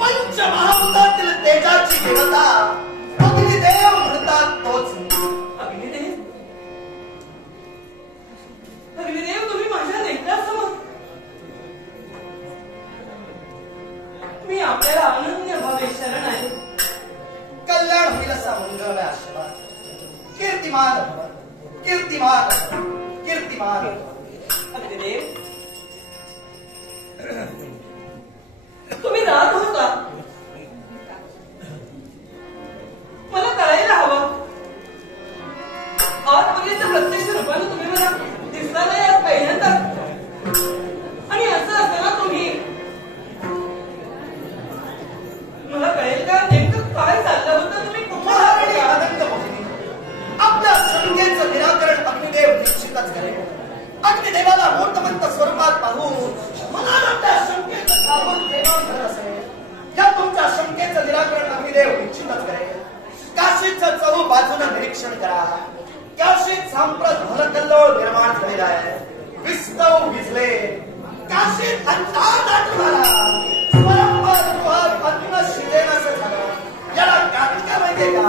पंचमहाभूतातील तेजाची देवता अग्निदेव म्हणतात तोच. अग्निदेव अग्निदेव तुम्ही माझ्या नेत्रासमोर. मी आपल्याला अनन्य भावे शरण आहे. कल्याण होईल असा मंगळमय आशीर्वाद. कीर्तिमान कीर्तिमान कीर्तिमान. अग्निदेव तुम्ही राहत होता. मला कळायला हवं. आजपर्यंत प्रत्यक्ष रूपाने तुम्ही मला दिसला नाही आज पहिल्यांदा. आणि असं असताना तुम्ही मला कळेल का नेमकं काय चाललं होतं. तुम्ही महाराणी आनंद मोहिनी आपल्या शंकेचं निराकरण अग्निदेव निश्चितच करेल. अग्निदेवाला मूर्तमंत स्वरूपात पाहून मनाला त्या शंकेचं काबूल निर्माण झालं असेल. या तुमच्या शंकेचं निराकरण अग्निदेव निश्चितच करेल. काशीचं चहू बाजूनं निरीक्षण करा. काशीत सांप्रत भलकल्लोळ निर्माण झालेला आहे. विस्तव विझले. काशीत अंधार दाटून आला. स्वयंपाकगृहात अन्न शिजेनासं झालं. याला कारण काय माहितीये का?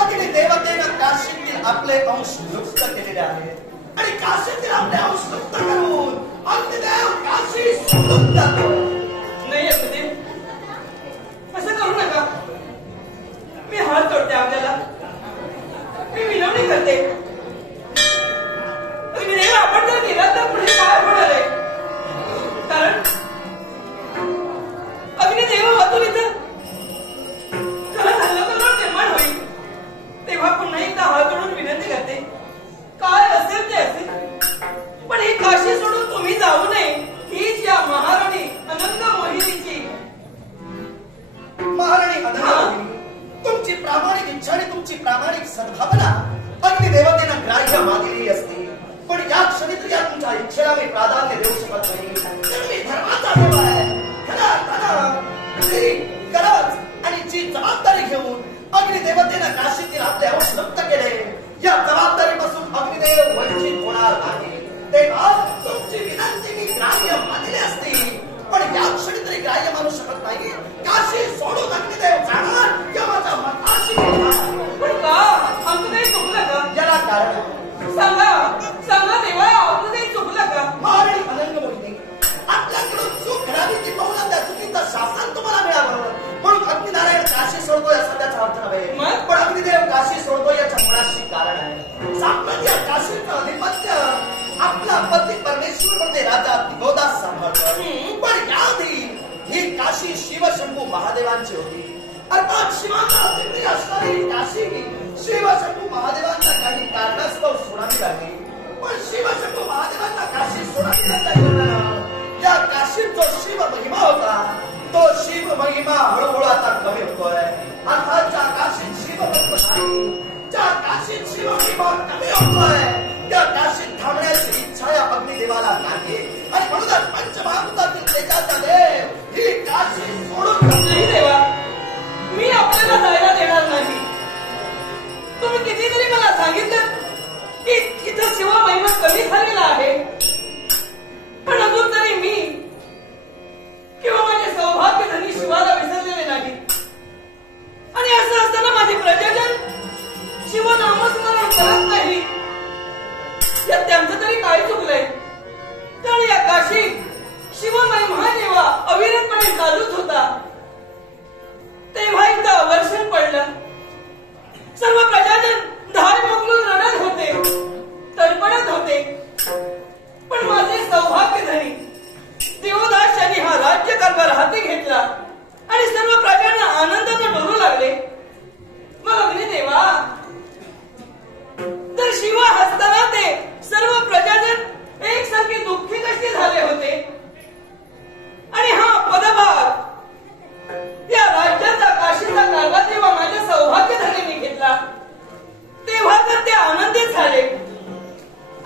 अग्निदेवतेनं काशीतील आपले अंश लुप्त केलेले आहेत आणि काशीतील आपले अंश लुप्त करून अग्निदेव काशी सोडून जातो. नाही अग्निदेव असं करू नका. मी हात जोडते आपल्याला. मी विनवणी करते. अग्निदेव आपण जर गेलात तर पुढे काय होणार आहे. कारण अग्निदेव वाचून इथं कारण हल्लाकल्लोळ निर्माण होईल. तेव्हा पुन्हा एकदा हात जोडून विनंती करते. काय असेल ते असेल पण ही काशी सोडून तुम्ही जाऊ नये. हीच या महाराणी अनंत मोहिनीची. महाराणी अनंत मोहिनी तुमची प्रामाणिक इच्छा आणि तुमची प्रामाणिक सद्भावना अग्निदेवतेनं ग्राह्य मानलेली असते. पण या क्षणी तर या तुमच्या इच्छेला मी प्राधान्य देऊ शकत नाही. तर मी धर्माचा देव आहे. गरज आणि जी जबाबदारी घेऊन अग्निदेवतेनं काशीतील आपले अंश लुप्त केले या जबाबदारीपासून अग्निदेव वंचित होणार नाही. तेव्हा तुमची विनंती मी ग्राह्य मानली असती पण या क्षणी तरी ग्राह्य मानू शकत नाही. काशी सोडून अग्निदेव जाणार किंवा माझ्या मताशी पण का आमचं काही चुकलं का? याला कारण सांगा सांगा देवा आमचं काही चुकलं का? महाराणी अनंत मोहिनी आपल्याकडून चूक घडावी ती पाहून त्या चुकीचं शासन तुम्हाला मिळावं म्हणून शिवांना अतिप्रिय असणारी काशी शिवशंभू महादेवांना काही कारणास्तव सोडावी लागली. पण शिवशंभू महादेवांना काशी सोडावी लागल्यानं या काशीत जो शिव महिमा होता तो शिव महिमा हळूहळू आता कमी होतोय. अर्थात ज्या काशीत शिव महिमा नाही, ज्या काशीत शिव महिमा कमी होतोय त्या काशीत थांबण्याची इच्छा या अग्निदेवाला नाही. आणि म्हणूनच पंचमहाभूतातील तेजाचा देव ही काशी सोडून नाही देवा, मी आपल्याला जायला देणार नाही. तुम्ही कितीतरी मला सांगितलं की इथं शिव महिमा कमी झालेला आहे, पण अजून तरी मी किंवा माझे सौभाग्य धनी शिवाला विसरलेले नाही. आणि असं असताना माझे प्रजाजन शिव नामस्मरण करत नाही, यात त्यांचं तरी काय चुकलंय? तर या काशीत शिव महिमा जेव्हा अविरतपणे चालूच होता तेव्हा एकदा अवर्षण पडलं. सर्व प्रजाजन धार मोकलून रडत होते, तडपडत होते. पण माझे सौभाग्य धनी देवदास यांनी हा राज्यकारभार हाती घेतला आणि सर्व प्रजांना आनंदाने डोलू लागले. मग अग्निदेवा, तर शिवा हसताना ते सर्व प्रजाजन एकसारखे दुःखी कसे झाले होते? आणि हा पदभार या राज्याचा काशीचा कारभार जेव्हा माझ्या सौभाग्य धनीने घेतला तेव्हा तर ते आनंदित झाले.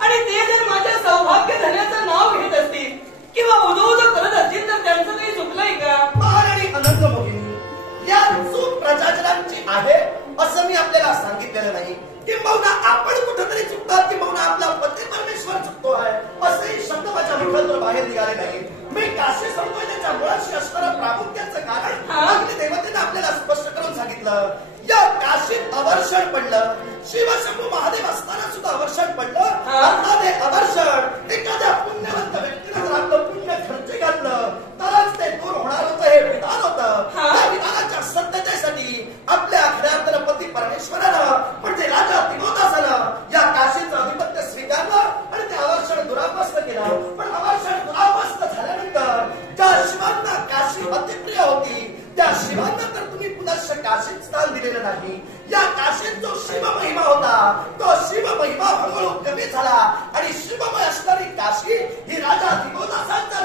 आणि ते जर माझ्या सौभाग्य धन्याचं नाव घेत असतील किंवा उदो करत असतील तर त्यांचं काही चुकलंय का? आणि अनंत मोहिनी, या चूक प्रजाजनांची आहे असं मी आपल्याला सांगितलेलं नाही. किंबहुना आपण कुठेतरी चुकतात, किंबहुना आपला पती परमेश्वर चुकतो आहे असंही शब्द माझ्या मुखातून बाहेर निघाले नाही. मी काशी सांगतोय त्याच्या मुळाशी असणारं प्रामुख्याचं कारण अग्निदेवतेनं आपल्याला स्पष्ट करून सांगितलं. या काशीत अवर्षण पडलं, शिवशंभू महादेव असताना सुद्धा अवर्षण पडलं. अर्थात हे अवर्षण एखाद्या पुण्यवंत व्यक्तीनं जर आपलं पुण्य खर्ची घातलं तरच ते दूर होणार होतं. हे विधान होतं. त्या विधानाच्या सत्यतेसाठी आपल्या खऱ्या अर्थानं पती परमेश्वरानं म्हणजे राजा दिवोदासानं या काशीचं अधिपत्य स्वीकारलं आणि ते अवर्षण दुरावस्थ केलं. पण अवर्षण दुरावस्थ झाल्यानंतर ज्या शिवांना काशी अतिप्रिय होती त्या शिवांना तर तुम्ही पुनश्च काशीत स्थान दिलेलं नाही. या काशीत जो शिव महिमा होता तो शिव महिमा हळूहळू कमी झाला आणि शिवमय असणारी काशी ही राजा दिवोदासांचा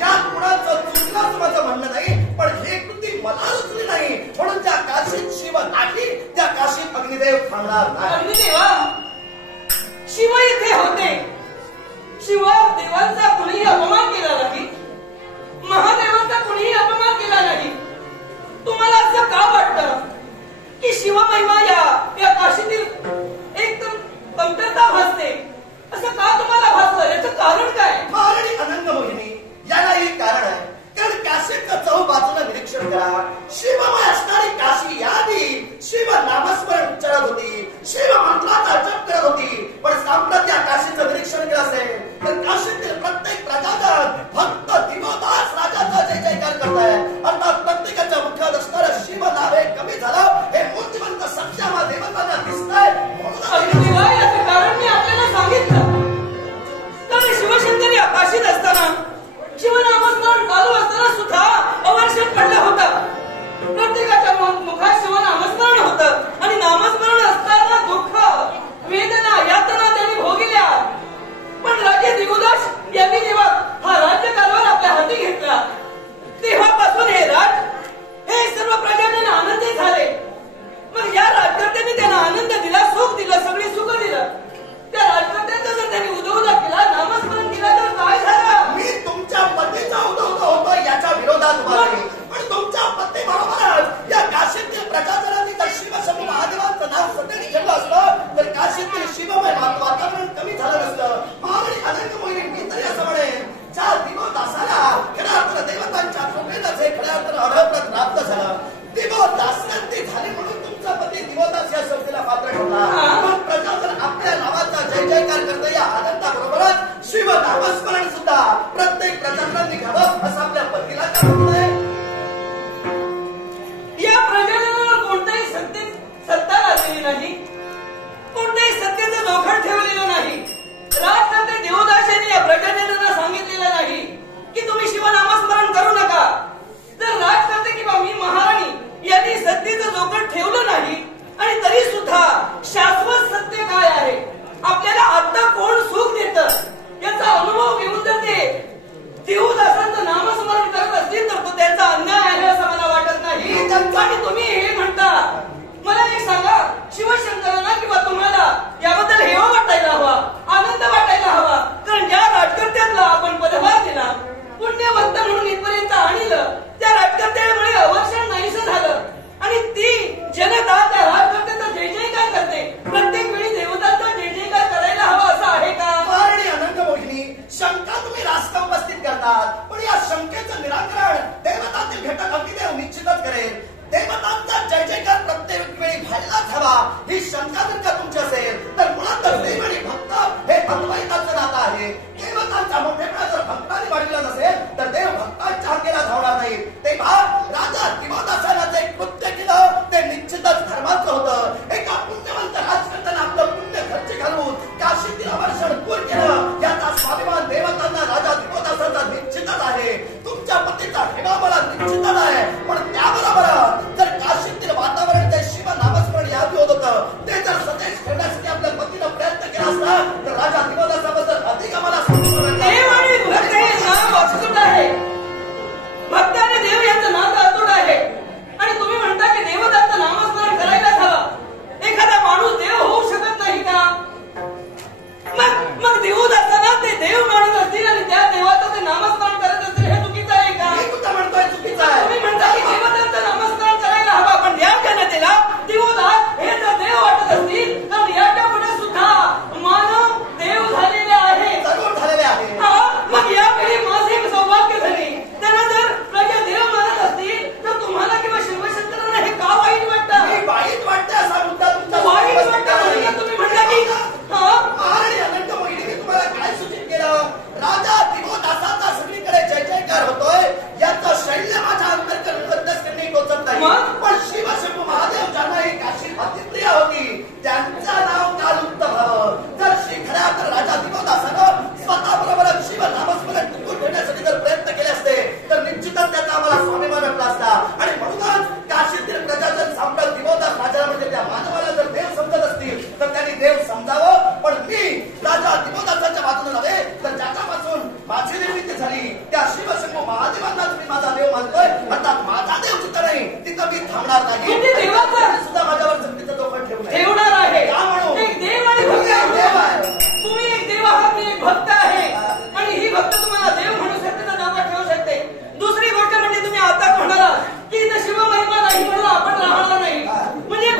यात कुणाचं चुकलं माझं म्हणणं नाही, पण हे कृती मला रुचली नाही. म्हणून त्या काशीत शिव नाही, त्या काशीत अग्निदेव थांबणार नाही. अग्निदेवा, शिव इथे होते. शिव देवांचा कुणीही अपमान केला नाही, महादेवांचा कुणीही अपमान केला नाही. तुम्हाला असं का वाटतं की शिव महिमा या काशीतील एकदम कमतरता भासते? असं का तुम्हाला भासलं? याचं कारण काय? आणि अनंत मोहिनी, यालाही कारण आहे. कारण काशीचं चहूबाजूला निरीक्षण करा. शिवमय असणारी काशी यादी शिव नामस्मरण उच्चारत होती, शिव मंत्राचा जप करत होती. पण सांप्रत या काशीचं निरीक्षण केलं असेल तर काशीतील प्रत्येक प्रजाजन भक्त दिवोदास राजाचा जय जयकार करताय. अर्थात प्रत्येकाच्या मुखात असणारं शिव नाव हे कमी झालं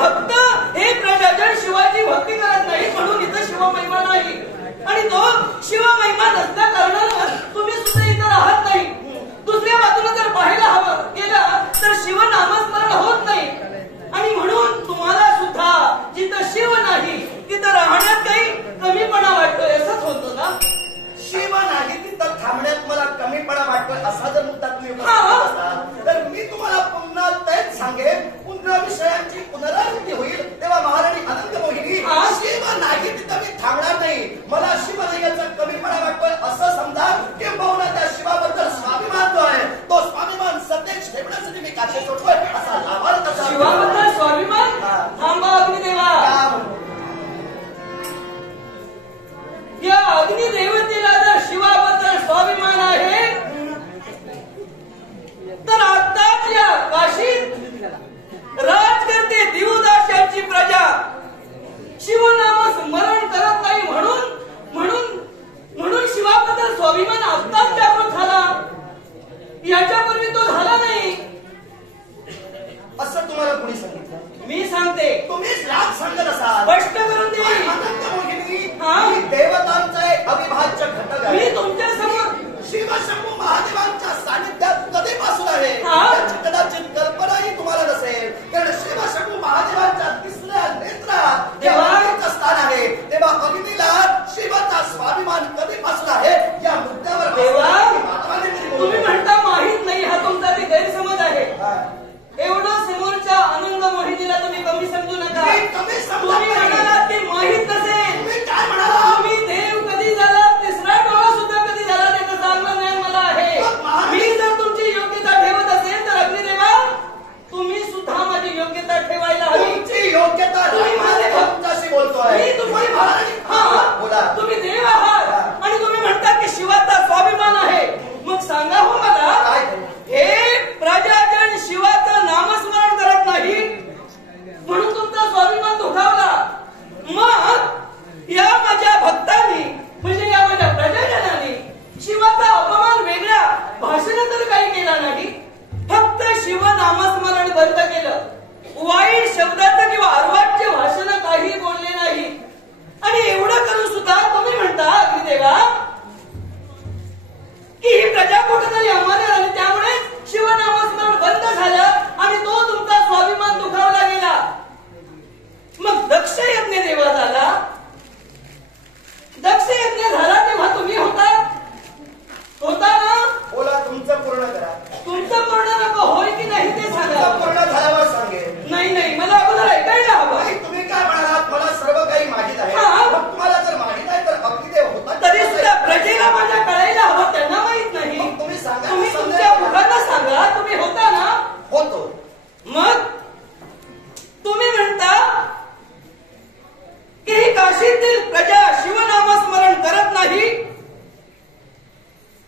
भक्त हे प्रजाजन शिवाची भक्ती करत नाही म्हणून इथं शिवमहिमा नाही. आणि तो शिवमहिमा नसल्या कारणानं तुम्ही सुद्धा इथं राहत नाही. दुसऱ्या बाजूला जर पाहायला हवं गेलं तर शिवनामस्मरण होत नाही. आणि म्हणून तुम्हाला सुद्धा जिथं शिव नाही तिथं राहण्यात काही कमीपणा वाटतोय असंच होतं ना. शिव नाही तिथं थांबण्यात मला कमीपणा वाटतोय असा जर मुद्दा तुम्ही असाल तर मी तुम्हाला पुन्हा तेच सांगेन. पुन्हा विषयांची पुनरावृत्ती होईल तेव्हा महाराणी अनंत मोहिनी शिव नाही तिथं मी थांबणार नाही. मला शिवलिंगाचा कमीपणा वाटतोय असं समजा किंबहुना त्या शिवाबद्दल स्वाभिमान जो आहे तो स्वाभिमान सतेज ठेवण्यासाठी मी काशी सोडतोय असा लाभार्थ तसा. शिवाबद्दल स्वाभिमान थांबा अग्निदेवा. या अग्निदेवतेला जर शिवाबद्दल स्वाभिमान आहे तर आताच या काशीत राजकर्ते दिवदाशांची प्रजा शिवनाम स्मरण करत नाही म्हणून शिवाबद्दल स्वाभिमान आत्ताच जागृत झाला. याच्यापूर्वी तो झाला नाही असं तुम्हाला कोणी सांगितलं? मी सांगते. तुम्हीच राग सांगत असाल. स्पष्ट करून दे. अनंत मोहिनी मी देवतांचा एक अविभाज्य घटक आहे. मी तुमच्या समोर शिवशंभू महादेवांच्या सानिध्यात कधीपासून आहे याची कदाचित कल्पनाही तुम्हाला नसेल. कारण शिवशंभू महादेवांच्या तिसऱ्या नेत्रात देवाचं स्थान आहे. तेव्हा अग्नीला शिवाचा स्वाभिमान कधीपासून आहे या मुद्द्यावर देवा तुम्ही म्हणता माहित नाही हा तुमचा ते गैरसमज आहे. एवढं समोरच्या आनंद मोहिनीला तुम्ही कमी समजू नका. तुम्ही म्हणालात की माहित नसेल. तुम्ही काय म्हणाला? तुम्ही देव कधी झाला तिसरा डोळा सुद्धा कधी झाला त्याचं चांगलं ज्ञान मला आहे. मी जर तुमची योग्यता ठेवत असेल तर अग्निदेवा तुम्ही सुद्धा माझी योग्यता ठेवायला हवी. तुमची योग्यता तुमच्याशी बोलतोय. मी तुम्ही बोला तुम्ही देव आहात आणि तुम्ही म्हणता की शिवाचा स्वाभिमान आहे. मग सांगा हो मला हे प्रजाजन शिवाचं नामस्मरण करत नाही म्हणून तुमचा स्वाभिमान दुखावला. मग या माझ्या भक्तांनी म्हणजे या माझ्या प्रजाजनाने शिवाचा अपमान वेगळा भाषण तर काही केला नाही. फक्त शिव नामस्मरण बंद केलं. वाईट शब्दाचं किंवा अर्वाच्य भाषण काही बोलले नाही. आणि एवढं करून सुद्धा तुम्ही म्हणता अग्निदेवा की ही प्रजा कुठेतरी अमान्य झाली त्यामुळे शिवनामस्मरण बंद झालं आणि तो तुमचा स्वाभिमान दुखावला गेला. मग दक्ष यज्ञ देवा झाला. दक्ष यज्ञ झाला तेव्हा तुम्ही होता ना? बोला तुमचं पूर्ण करा. तुमचं पूर्ण नको होय की नाही ते सांगा. पूर्ण झाल्यावर सांगेल. नाही मला अगोदर ऐकायला हवं. तुम्ही काय म्हणालात मला सर्व काही माहित आहे. मग तुम्हाला जर माहित आहे तर अग्निदेव होता तरी सुद्धा प्रजेला माझ्या कळायला हवं त्यांना माहित नाही. तुम्ही सांगा. तुम्ही तुमच्या मुलांना सांगा तुम्ही होता ना? होतो. मग तुम्ही म्हणता की ही काशीतील प्रजा शिवनामस्मरण करत नाही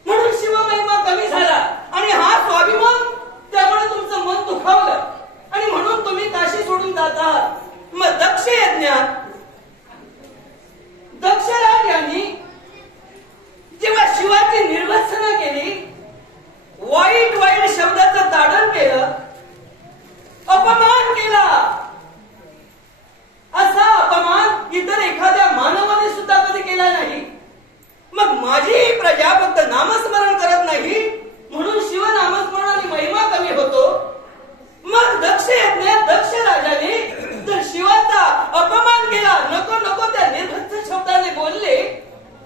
म्हणून शिवमहिमा कमी झाला आणि हा स्वाभिमान त्यामुळे तुमचं मन दुखावलं आणि म्हणून तुम्ही काशी सोडून जात आहात. मग दक्ष यज्ञात दक्षराज यांनी जेव्हा शिवाची निर्वत्सना केली वाईट शब्दाचं ताडण केलं अपमान केला असा अपमान इतर एखाद्या मानवाने सुद्धा कधी केला नाही. मग माझी प्रजा फक्त नामस्मरण करत नाही म्हणून शिवनामस्मरणाची महिमा कमी होतो. मग दक्ष यज्ञात दक्ष राजाने जर शिवाचा अपमान केला नको त्या निर्भत्स शब्दाने बोलले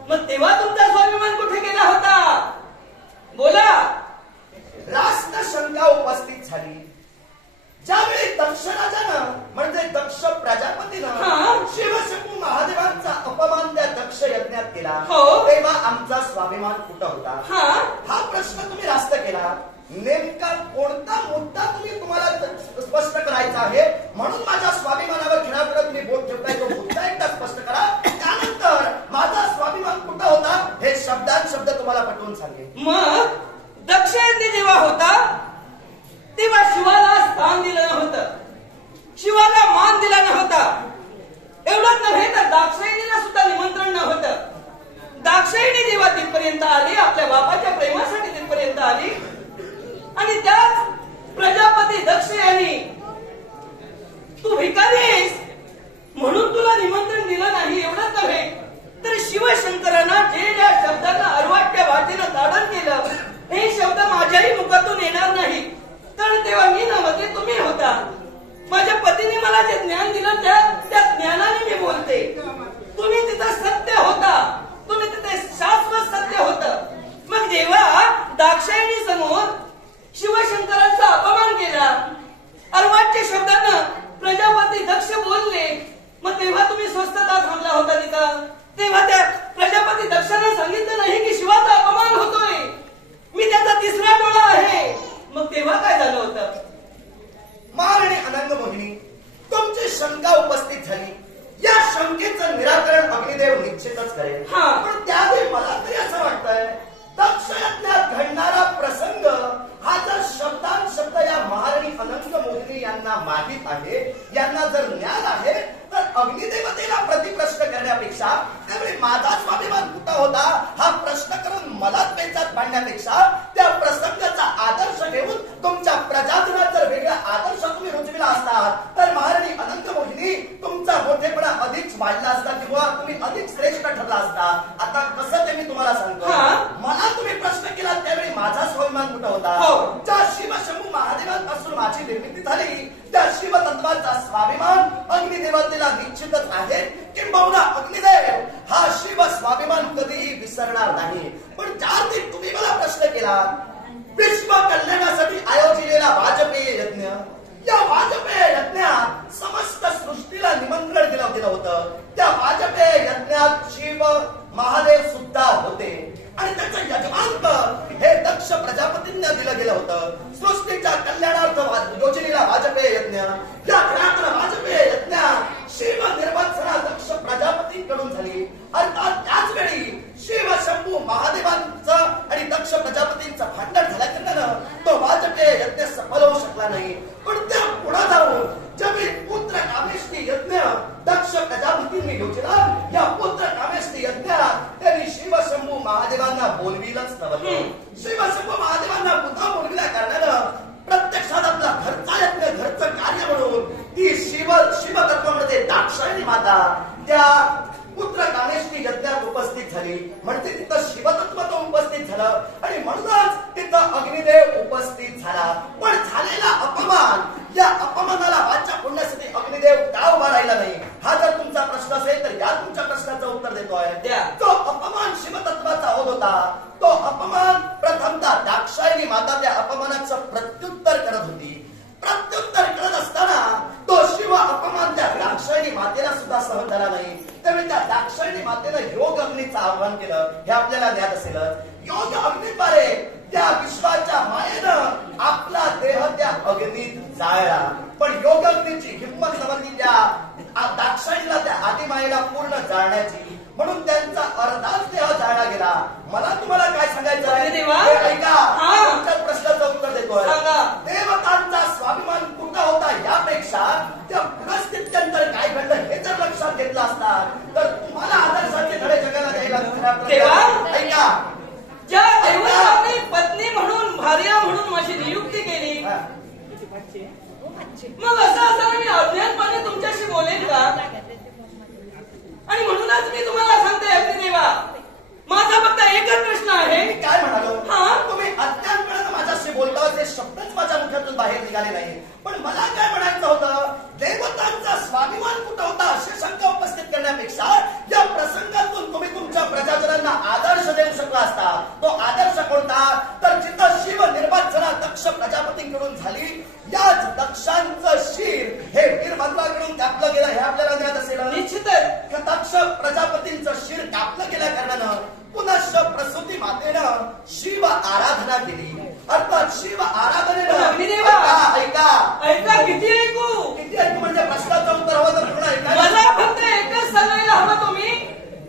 मग तेव्हा तुमचा स्वाभिमान कुठे गेला होता? बोला. रास्त शंका उपस्थित झाली. ज्यावेळी दक्ष राजानं म्हणजे दक्ष प्रजापतीनं शिवशंभू महादेवांचा अपमान त्या दक्ष यज्ञात केला तेव्हा आमचा स्वाभिमान कुठं होता हा प्रश्न तुम्ही रास्त केला. नेमका कोणता मुद्दा तुम्हाला स्पष्ट करायचा आहे म्हणून माझ्या स्वाभिमानावर खिळापुढे तुम्ही बोट ठेवताय तो मुद्दा एकदा स्पष्ट करा. त्यानंतर माझा स्वाभिमान कुठं होता हे शब्द तुम्हाला पटवून सांगेन. मग दक्ष यज्ञ जेव्हा होता तेव्हा शिवाला स्थान दिलं नव्हतं. शिवाला मान दिला नव्हता. एवढंच नव्हे तर दाक्षायणीला सुद्धा निमंत्रण नव्हतं. दाक्षायणी जेव्हा तिथपर्यंत आली आपल्या बापाच्या प्रेमासाठी तिथपर्यंत आली आणि त्याच प्रजापती दक्ष यांनी तू भिकारी येणार नाही, कारण तेव्हा मी नव्हते, तुम्ही होता. माझ्या पतीने मला जे ज्ञान दिलं त्या ज्ञानाने मी बोलते. तुम्ही तिथं सत्य होता, तुम्ही तिथे शाश्वत सत्य होतं. मग जेव्हा दाक्षायणी समोर शिवशंकरांचा अपमान केला, अर्वाच्य शब्दानं प्रजापती दक्ष बोलले, मग तेव्हा तुम्ही स्वस्थता थांबला होता तिथं. तेव्हा त्या प्रजापती दक्षाने सांगितलं नाही की शिवाचा अपमान होतोय, मी त्याचा तिसरा डोळा आहे. मग तेव्हा काय झालं होतं? महाराणी अनंग मोहिनी, तुमची शंका उपस्थित झाली. या शंकेचं निराकरण अग्निदेव निश्चितच करेल. पण त्याआधी मला तरी असं वाटतंय, दक्ष यज्ञात घडणारा प्रसंग हा जर शब्दांशब्द या महाराणी अनंग मोहिनी यांना माहित आहे, यांना जर ज्ञान आहे, तर अग्निदेवतेला प्रतिप्रश्न करण्यापेक्षा त्यावेळी माझा स्वाभिमान कुठं होता हा प्रश्न करून मलाच पेचात पाडण्यापेक्षा त्या प्रसंगाचा आदर्श घेऊन तुमच्या प्रजाजनात जर वेगळा आदर्श तुम्ही रुजविला असतात, तर महाराणी अनंत मोहिनी तुमचा मोठेपणा अधिक वाढला असता किंवा तुम्ही अधिक श्रेष्ठ ठरला असता. आता कसं ते मी तुम्हाला सांगतो. मला तुम्ही प्रश्न केला त्यावेळी माझा स्वाभिमान कुठं होता? ज्या शिवशंभू महादेवांपासून माझी निर्मिती झाली त्या शिवतत्वाचा स्वाभिमान अग्निदेवतेला निश्चितच आहे. किंबहुना अग्निदेव हा शिव स्वाभिमान कधीही विसरणार नाही. पण ज्यावेळी तुम्ही मला प्रश्न केला, विश्व कल्याणासाठी आयोजिलेला वाजपेय यज्ञ, या वाजपेय यज्ञात समस्त सृष्टीला निमंत्रण दिलं गेलं होतं. त्या वाजपेय यज्ञात शिव महादेव सुद्धा होते आणि त्याचं यजमानपद हे दक्ष प्रजापतींना दिलं गेलं होतं. सृष्टीच्या कल्याणार्थ योजनेला वाजपेय यज्ञ, या घरातला वाजपेय यज्ञात शिव निर्वाचना दक्ष प्रजापतींकडून झाली. अर्थात त्याच वेळी शिव शंभू महादेवांचं आणि दक्ष प्रजापतींचं भांडण झाल्या कारणानं तो वाजपेय यज्ञ सफल होऊ शकला नाही. पण त्या पुढे जाऊन ज्यावेळी पुत्र कामेष्टी यज्ञ दक्ष प्रजापतींनी योजना, या पुत्र कामेष्टी यज्ञात त्यांनी शिव शंभू महादेवांना बोलविलंच नव्हतं. शिव शंभू महादेवांना पुन्हा बोलविल्या कारणानं प्रत्यक्षात आपला घरचा यज्ञ, घरचं कार्य म्हणून ती शिवतत्वामध्ये दाक्षायणी माता त्या पुत्र कामेष्टी यज्ञात उपस्थित झाली. म्हणजे तिथं शिवतत्व तो उपस्थित झालं आणि म्हणूनच तिथं अग्निदेव उपस्थित झाला. पण झालेला अपमान, या अपमानाला वाचा फोडण्यासाठी अग्निदेव का उभा राहिला नाही, हा जर तुमचा प्रश्न असेल तर या तुमच्या प्रश्नाचं उत्तर देतोय. तो अपमान शिवतत्वाचा होत होता. तो अपमान प्रथमतः दाक्षायणी माता त्या अपमानाचं प्रत्युत्तर करत होती. प्रत्युत्तर करत असताना तो शिव अपमान त्या दाक्षायणी मातेला सुद्धा सहन झाला नाही. त्यावेळी त्या दाक्षायणी मातेनं योग अग्नीचं आव्हान केलं, हे आपल्याला ज्ञात असेलच. योग अग्नीद्वारे त्या विश्वाच्या मायेनं आपला देह त्या अग्नीत जाळला. पण योग अग्नीची हिंमत नव्हती त्या दाक्षायणीला त्या आदिमायेला पूर्ण जाळण्याची, म्हणून त्यांचा अर्धाच देह जाळला गेला. मला तुम्हाला काय सांगायचं आहे ऐका, तुमच्या प्रश्नाचं उत्तर देतोय. देवतांचा स्वाभिमान कुठं होता यापेक्षा त्या पुनस्थित्यंतर काय घडलं हे जर लक्षात घेतलं असतात तर तुम्हाला आदर्शाचे धडे जगाला द्यायला. ऐका, ज्या देवतांनी पत्नी म्हणून, भार्या म्हणून माझी नियुक्ती केली, मग असं असताना मी अज्ञानपणे तुमच्याशी बोलेन का? आणि म्हणूनच मी तुम्हाला सांगते अग्निदेवा, माझा फक्त एकच प्रश्न आहे. मी काय म्हणालो, तुम्ही अज्ञानपणानं माझ्याशी बोलता ते शब्दच माझ्या मुखातून बाहेर निघाले नाही. पण मला काय म्हणायचं होतं, देवतांचा स्वाभिमान कुठं होता अशी शंका उपस्थित करण्यापेक्षा या प्रसंगातून तुम्ही तुमच्या प्रजाजनांना आदर्श देऊ शकला असता. तो आदर्श कोणता, तर जिथं शिव निर्वाचना दक्ष प्रजापतींकडून झाली, याच दक्षांचं शिर हे वीरभद्राकडून कापलं गेलं, हे आपल्याला ज्ञात असेल. निश्चितच दक्ष प्रजापतींचं शिर कापलं गेल्या कारणानं पुनश्च प्रसूती मातेनं शिव आराधना केली. अर्थात शिव आराधनेनं ऐका किती ऐकू म्हणजे प्रश्नाचं उत्तर हवं तर पूर्ण ऐका. मला फक्त एकच सांगायला हवं, तुम्ही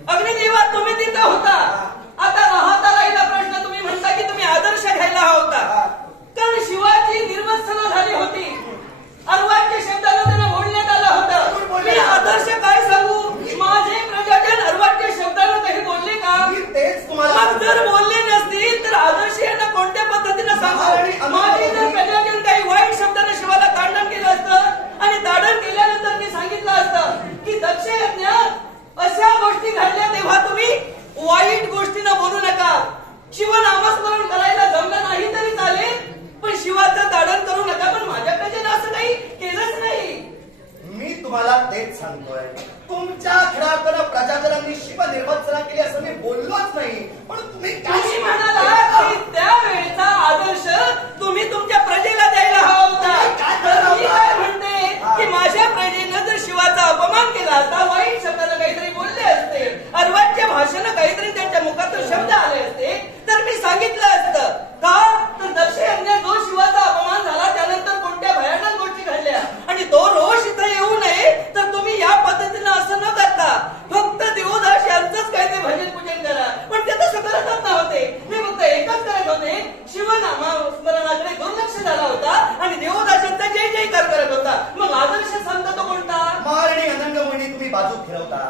अग्निदेवा तुम्ही तिथं होता. आता राहता राहिला प्रश्न, तुम्ही म्हणता की तुम्ही आदर्श घ्यायला होता, कारण शिवाची निर्वत्सना झाली होती. अर्वाच्य शब्दानं त्यांना बोलण्यात आलं होतं. मी आदर्श काय सांगू, माझे प्रजाजन अर्वाच्य शब्दानं काही बोलले का? तेच तुम्हाला जर बोलले नसतील तर आदर्श यांना कोणत्या पद्धतीनं सांगू? माझे जर प्रजाजन काही वाईट शब्दानं शिवाला ताडण केलं असतं आणि ताडण केल्यानंतर मी सांगितलं असतं की दक्ष यज्ञात अशा गोष्टी घडल्या, तेव्हा तुम्ही वाईट गोष्टीनं बोलू नका. शिवनामस्मरण करायला जमलं नाही तरी चालेल, पण तेच सांगतोय. तुमच्या खेळाकडे प्रजाजनांनी शिव निर्वचना केली असं मी बोललोच नाही. पण तुम्ही काही म्हणाला की त्यावेळेचा आदर्श तुम्ही तुमच्या प्रजेला द्यायला हवा होता. मी काय म्हणते की माझ्या प्रजेनं जर शिवाचा अपमान केला असता, वाईट शब्दानं काहीतरी बोलले असते, अर्वाच्य भाषेनं काहीतरी त्यांच्या मुखातून शब्द आले असते, तर मी सांगितलं असतं. का तर दक्षिणेने जो शिवाचा अपमान झाला त्यानंतर कोणत्या भयानक गोष्टी घडल्या आणि तो रोष इथं येऊ नये तर तुम्ही या पद्धतीनं असं न करता फक्त देवदास यांचंच काय ते भजन पूजन करा. पण ते तसं करतच नव्हते. मी फक्त एकच करत होते, शिवनामा स्मरणाकडे दुर्लक्ष झाला होता आणि देवदासांचा जय जयकार करत होता. मग आदर्श संत तो कोणता? मारणी अनंगमुनी तुम्ही बाजू फिरवता.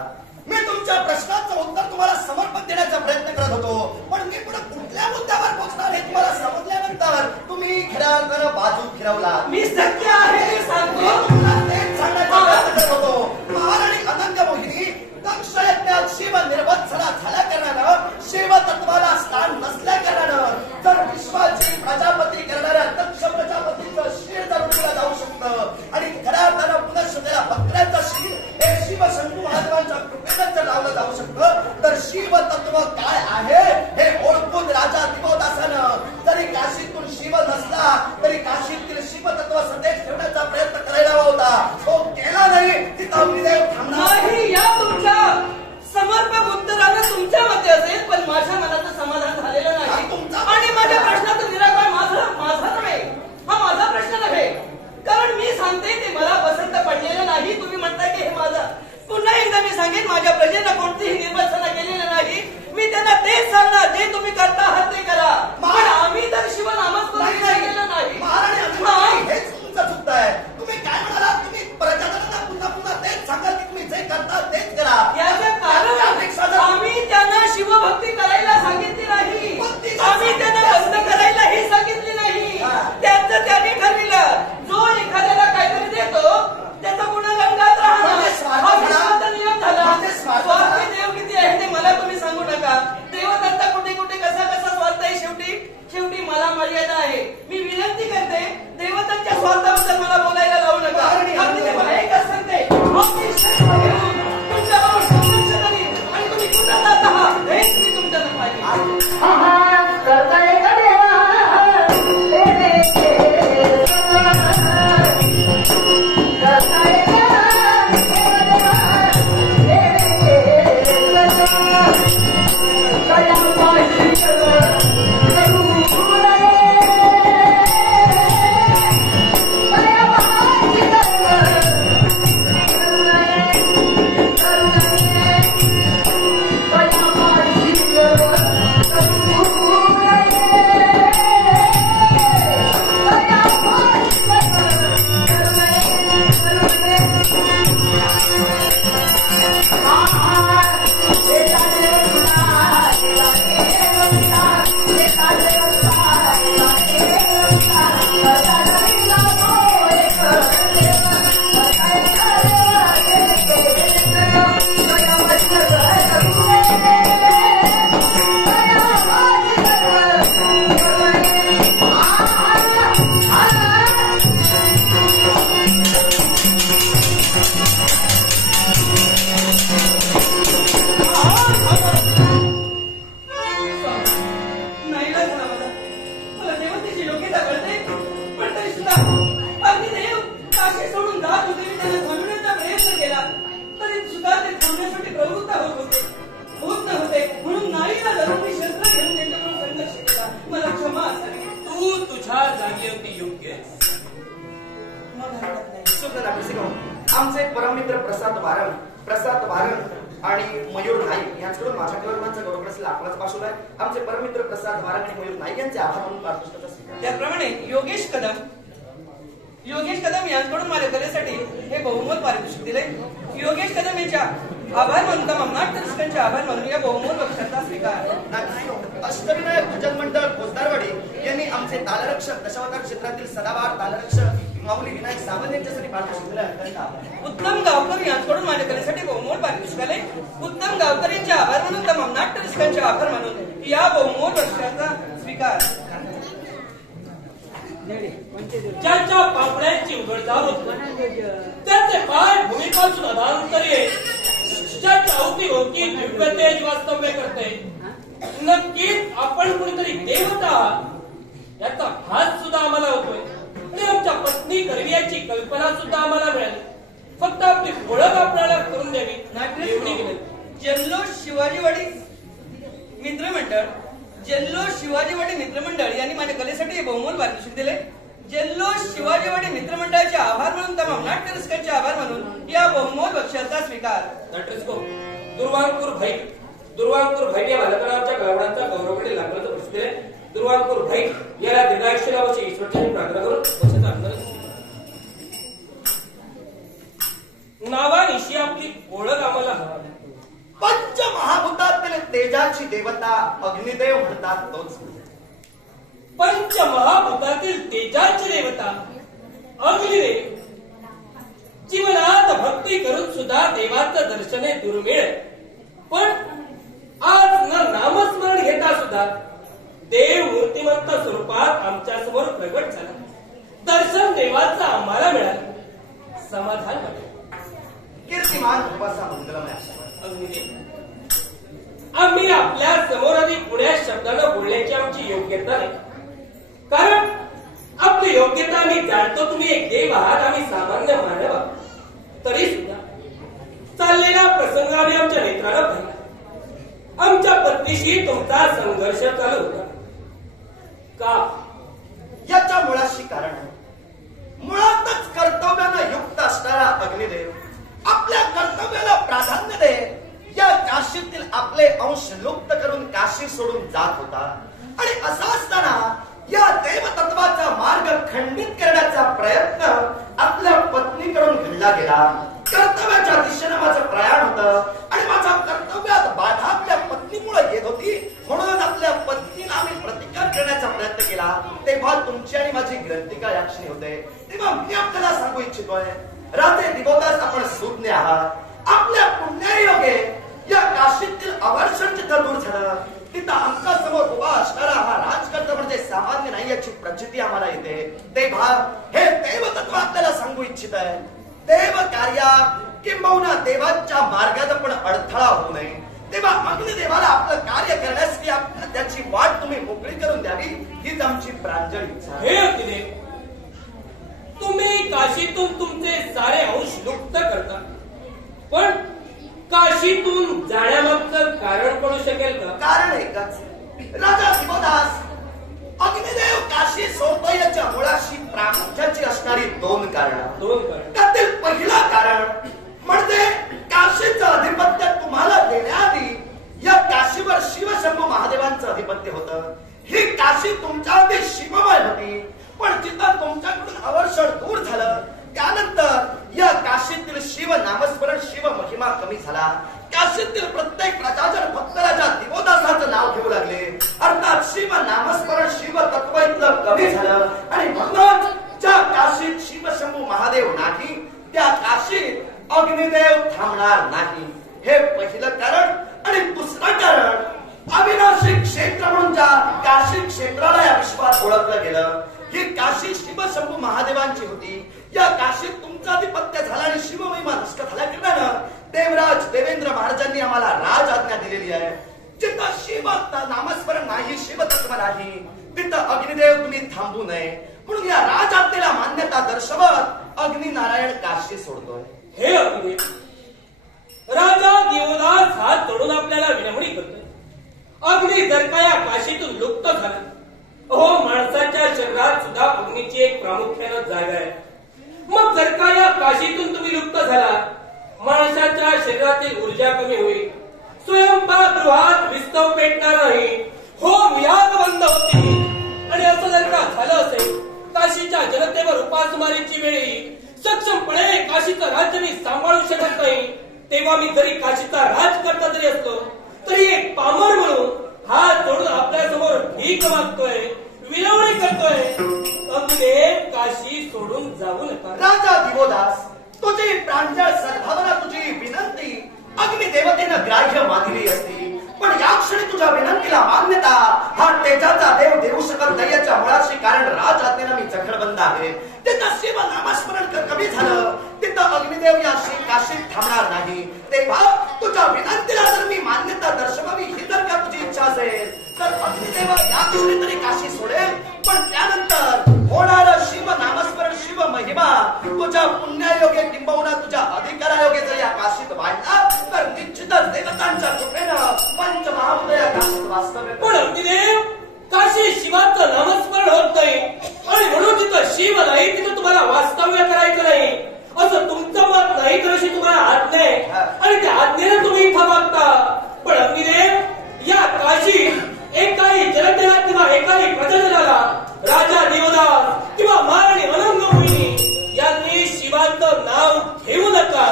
मी तुमच्या प्रश्नाचं उत्तर तुम्हाला समर्पक देण्याचा प्रयत्न करत होतो. पण मी पुढे कुठल्या मुद्द्यावर पोहोचणार हे तुम्हाला समजल्यानंतर तुम्ही खऱ्या अर्थानं बाजू फिरवला. मी सत्य आहे हे सांगतो. तुम्हाला तेच सांगण्याचा प्रयत्न करत होतो. महाराणी अनंगमोहिनी दक्ष यज्ञात शिव निर्वत्सना झाल्या कारणानं, शिव तत्वाला स्थान नसल्या कारणानं जर विश्वाची प्रजापती करणाऱ्या दक्ष प्रजापतीचं शिर जरुरीला जाऊ शकतं आणि खऱ्या अर्थानं पुनश्चतेला बकऱ्याचं शिर हे शिव शंभू महादेवांच्या कृपेनं जर लावलं जाऊ शकतं, तर शिव तत्व काय आहे हे ओळखून राजा दिवोदासानं जरी काशीतून शिव नसला तरी काशीतील शिव तत्व सदैव ठेवण्याचा प्रयत्न करायला हवा होता. तो केला नाही. तिथं विदेव थांबणार नाही. या तुमच्या समर्पक उत्तरानं तुमच्या मते असेल, पण माझ्या मनाचं समाधान झालेलं नाही. आणि माझ्या प्रश्नाचं निराकरण माझा नव्हे, हा माझा प्रश्न नव्हे. कारण मी सांगते ते मला पसंत पडलेलं नाही. तुम्ही म्हणताय की हे माझं. पुन्हा एकदा मी सांगेन, माझ्या प्रजेनं कोणतीही निर्वचना केलेली नाही. मी त्यांना तेच सांगणार, जे तुम्ही करता आहात ते करा. पण आम्ही तर शिवनामस्मरण केलेलं नाही. महाराणी हेच तुमचं चुकतं आहे. तुम्ही काय म्हणाला? तुम्ही प्रजाजनांना पुन्हा पुन्हा तेच सांगाल की तुम्ही जे करता तेच करा. याचं कारण आम्ही त्यांना शिवभक्ती करायला सांगितली नाही. आम्ही त्यांना बंद करायलाही सांगितली नाही. त्यांचं त्यांनी ठरविलं. जो एखाद्याला काहीतरी देतो त्याचा गुन्हा रंगात राहणार हा विश्वाचा नियम झाला. स्वार्थी देव किती आहे ते मला तुम्ही सांगू नका. देवदत्ता कुठे कुठे कसा कसा स्वार्थ आहे. शेवटी मला मर्यादा आहे. मी विनंती करते, देवदत्ताच्या स्वार्थाबद्दल मला बोलायला लावू नका. अगदी मला एकच सांगते, तुमच्याबरोबर संघर्ष करीन आणि तुम्ही कुठं जात आहात हेच मी तुमच्याकडे पाहिजे. आमचे परममित्र प्रसाद वारण आणि मयूर नाईक यांच्याकडून माझ्या कलागुणांचा गौरव करण्यासाठी लाकडाचा पाशोल आहे. आमचे परममित्र प्रसाद वारण आणि मयूर नाईक यांचे आभार म्हणून पारितोषिकाचा स्वीकार. त्याप्रमाणे योगेश कदम यांच्याकडून माझ्या कलेसाठी हे बहुमोल पारितोषिक दिले. योगेश कदम यांच्या आभार मानून नाट्य रसिकांचे आभार मानून या बहुमोल बक्षाचा स्वीकार. अष्टविनायक भजन मंडळ कोसदारवाडी यांनी आमचे तालरक्षक दशावतार क्षेत्रातील सदाबहार तालरक्षक माऊली विनायक सावंत यांच्यासाठी पारितोषिक दिले. उत्तम गावकर यांच्याकडून माझ्या कलेसाठी बहुमोल पारितोषिक आले. उत्तम गावकर यांचे आभार मानून तमाम नाट्य रसिकांचे आभार मानून या बहुमोल बक्षाचा स्वीकार. ज्यांच्या पापड्यांची उघडझाप होत त्यांचे पाय भूमीपासून अधांतरी ज्यांच्या अवतीभोवती दिव्य तेज वास्तव्य करते नक्कीच आपण कोणीतरी देवता आहात याचा भास सुद्धा आम्हाला होतोय आणि आमच्या पत्नी करवियाची कल्पना सुद्धा आम्हाला मिळाली. फक्त आपली ओळख आपल्याला करून द्यावी एवढी गेली. जल्लोष शिवाजीवाडी मित्रमंडळ जल्लोष शिवाजीवाडी मित्रमंडळ यांनी माझ्या कलेसाठी बहुमोल पारितोषिक दिले. जल्लोष शिवाजीवाडी मित्रमंडळाचे आभार म्हणून तमाम नाट्य रसिकांचे आभार म्हणून या बहुमोल बक्षाचा स्वीकार. नटरस्को दुर्वांकुर भाई या बालकाला आमच्या गावडांचा गौरवकडे लागण्याचं प्रसिद्ध आहे. दुर्वांकुर भाई याला दीर्घायुष्य लावायची ईश्वरचरणी प्रार्थना करून वचन अभिनंदन. नावानिशी आपली ओळख आम्हाला हवी. पंचमहाभूतातील तेजाची देवता अग्निदेव म्हणतात तोच. पंचमहाभूतातील तेजाची देवता अग्निदेव. जीवनात भक्ती करून सुद्धा देवाचं दर्शने दुर्मिळ आहे. पण आज न नामस्मरण घेता सुद्धा देव मूर्तिमंत स्वरूपात आमच्या समोर प्रगट झाला. दर्शन देवाचं आम्हाला मिळालं. समाधान वाटलं. कीर्तिमान रूपाचा मंगलमय आशीर्वाद. आम्ही आपल्या समोर आधी पुण्या शब्दानं बोलण्याची आमची योग्यता नाही. कारण आपली योग्यता आम्ही जाणतो. तुम्ही एक देव आहात, आम्ही सामान्य मानव आहोत. तरी सुद्धा चाललेला प्रसंग आम्ही आमच्या नेत्रानं पाहिला. आमच्या पत्नीशी तुमचा संघर्ष चालू होता का? याच्या मुळाशी कारण मुळातच कर्तव्यानं युक्त असणारा अग्निदेव आपल्या कर्तव्याला प्राधान्य दे या काशीतील आपले अंश लुप्त करून काशी सोडून जात होता. आणि असा असताना या देवतत्वाचा मार्ग खंडित करण्याचा प्रयत्न आपल्या पत्नीकडून घडला गेला. कर्तव्याच्या दिशेनं माझं प्रयाण होतं आणि माझ्या कर्तव्यात बाधा आपल्या पत्नीमुळे येत होती. म्हणून आपल्या पत्नीला आम्ही प्रतिकार करण्याचा प्रयत्न केला. तेव्हा तुमची आणि माझी ग्रंथिका या क्षणी होते. तेव्हा मी आपल्याला सांगू इच्छितोय, राजे दिवोदास आपण सुज्ञ आहात. आपल्या पुण्यायोगे या काशीतील अवर्षण जिथं दूर झालं तिथं आमच्या समोर उभा असणारा हा राजकर्ता म्हणजे सामान्य नाही याची प्रचिती आम्हाला येते. तेव्हा हे देवतत्व आपल्याला सांगू इच्छित आहे. देव कार्या किंबहुना देवाच्या मार्गात पण अडथळा होऊ नये. तेव्हा अग्निदेवाला आपलं कार्य करण्यासाठी त्याची वाट तुम्ही मोकळी करून द्यावी हीच आमची प्रांजळ इच्छा आहे. हे अग्निदेव, तुम्ही काशीतून तुमचे सारे अंश लुप्त करता, पण काशीतून जाण्यामागचं कारण कळू शकेल का? कारण एकच, राजा दिवोदास अग्निदेव काशी सोडतो याच्या मुळाशी प्रामुख्याची असणारी दोन कारण. त्यातील पहिला कारण म्हणजे काशीचं अधिपत्य तुम्हाला देण्याआधी या काशीवर शिवशंभू महादेवांचं अधिपत्य होतं. ही काशी तुमच्या आधी शिवमय होती, पण जिथं तुमच्याकडून अवर्षण दूर झालं त्यानंतर या काशीतील शिव नामस्मरण शिव महिमा कमी झाला. काशीतील प्रत्येक प्रजाजन फक्त राजा दिवोदासाचं नाव घेऊ लागले. अर्थात शिव नामस्मरण शिव तत्व इतकं कमी झालं आणि म्हणून ज्या काशीत शिवशंभू महादेव नाही त्या काशीत अग्निदेव थांबणार नाही. हे पहिलं कारण. आणि दुसरं कारण, अविनाशी क्षेत्र म्हणून ज्या काशी क्षेत्राला या विश्वात ओळखलं गेलं ही काशी शिवशंभू महादेवांची होती. या काशीत तुमचं अधिपत्य झालं आणि शिवमहिमा नष्ट झाल्या कारणानं देवराज देवेंद्र महाराजांनी आम्हाला राज आज्ञा दिलेली आहे. जिथं शिव नामस्मरण नाही, शिवतत्व नाही, तिथं अग्निदेव तुम्ही थांबू नये. म्हणून या राज आज्ञेला मान्यता दर्शवत अग्निनारायण काशी सोडतोय. हे अग्निदेव, राजा दिवोदास हात जोडून आपल्याला विनवणी करतोय. अग्नी जर का या काशीतून लुप्त झाला, माणसाच्या शरीरात सुद्धा अग्नीची एक प्रामुख्यानं जागा आहे. मग जर का या काशीतून तुम्ही लुप्त झाला, माणसाच्या शरीरातील ऊर्जा कमी होईल, स्वयंपाकगृहात विस्तव पेटणार नाही, याद बंद होतील. आणि असं जर का झालं असेल, काशीच्या जनतेवर उपासमारीची वेळ येईल. सक्षमपणे काशीचं राज्य मी सांभाळू शकत नाही. तेव्हा मी जरी काशीचा राजकर्ता जरी असतो तरी एक पामर म्हणून हात जोडून आपल्या समोर भीक मागतोय, विनवणी करतोय. अग्निदेव, काशी सोडून जाऊ नका. राजा दिवोदास, तुझी प्रांजळ सद्भावना, तुझी विनंती अग्निदेवतेनं ग्राह्य मानली असती, पण या क्षणी तुझ्या विनंतीला मान्यता हा तेजाचा देव देऊ शकत नाही याच्या मुळाशी कारण राज आज्ञेनं मी जखडबंद आहे. तिथं शिव नामस्मरण कमी झालं तिथं अग्निदेव या काशीत थांबणार नाही. तेव्हा तुझ्या विनंतीला जर मी मान्यता दर्शवावी ही जर का तुझी इच्छा असेल तर अग्निदेव या दिवशी तरी काशी सोडेल. पण त्यानंतर होणार शिव नामस्मरण शिव महिमा तुझ्या पुण्यायोगे किंबहुना तुझ्या अधिकारायोगे जर या काशीत वाढला तर निश्चितच देवतांच्या कृपेनं पंचमहाभूत या काशीत वास्तव्य. पण अग्निदेव काशी शिवाचं नामस्मरण होत नाही आणि म्हणून तिथं शिव नाही तिथं तुम्हाला वास्तव्य करायचं नाही असं तुमचं मत नाही तर अशी तुम्हाला आज्ञा आहे आणि त्या आज्ञेनं तुम्ही इथं वागता. पण अग्निदेव या काशी एकाही जनतेला किंवा एकाही प्रजाजनाला राजा देवदास किंवा महाराणी अनंगमुनी यांनी शिवाचं नाव घेऊ नका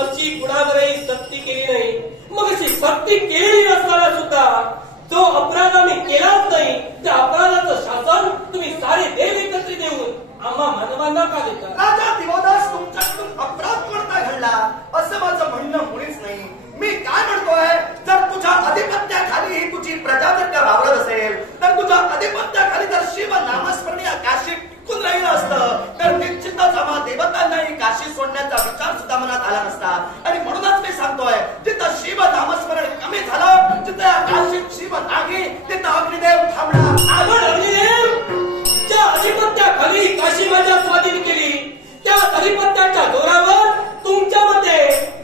अशी कुणावरही सक्ती केली नाही. मग अशी सक्ती केलेली असताना सुद्धा जो अपराध आम्ही केलाच नाही त्या अपराधाचं शासन तुम्ही सारे देव एकत्रित देऊन आम्हा मानवांना का देता? राजा दिवोदास तुमच्याकडून अपराध कोणता घडला असं माझं म्हणणं मुळीच नाही. मी काय म्हणतोय जर तुझ्या अधिपत्याखाली ही तुझी प्रजा जर का वावरत असेल तर तुझ्या अधिपत्याखाली जर शिव नामस्मरण या काशी टिकून राहिलं असतं तर निश्चितच आम्हा देवतांनाही काशी सोडण्याचा विचार सुद्धा मनात आला नसता. आणि म्हणूनच मी सांगतोय जिथं शिव नामस्मरण कमी झालं जिथं या काशीत शिव नाही तिथं अग्निदेव थांबणार. आपण अग्निदेव ज्या अधिपत्याखाली काशी माझ्या स्वाधीन केली त्या अधिपत्याच्या जोरावर तुमच्या मते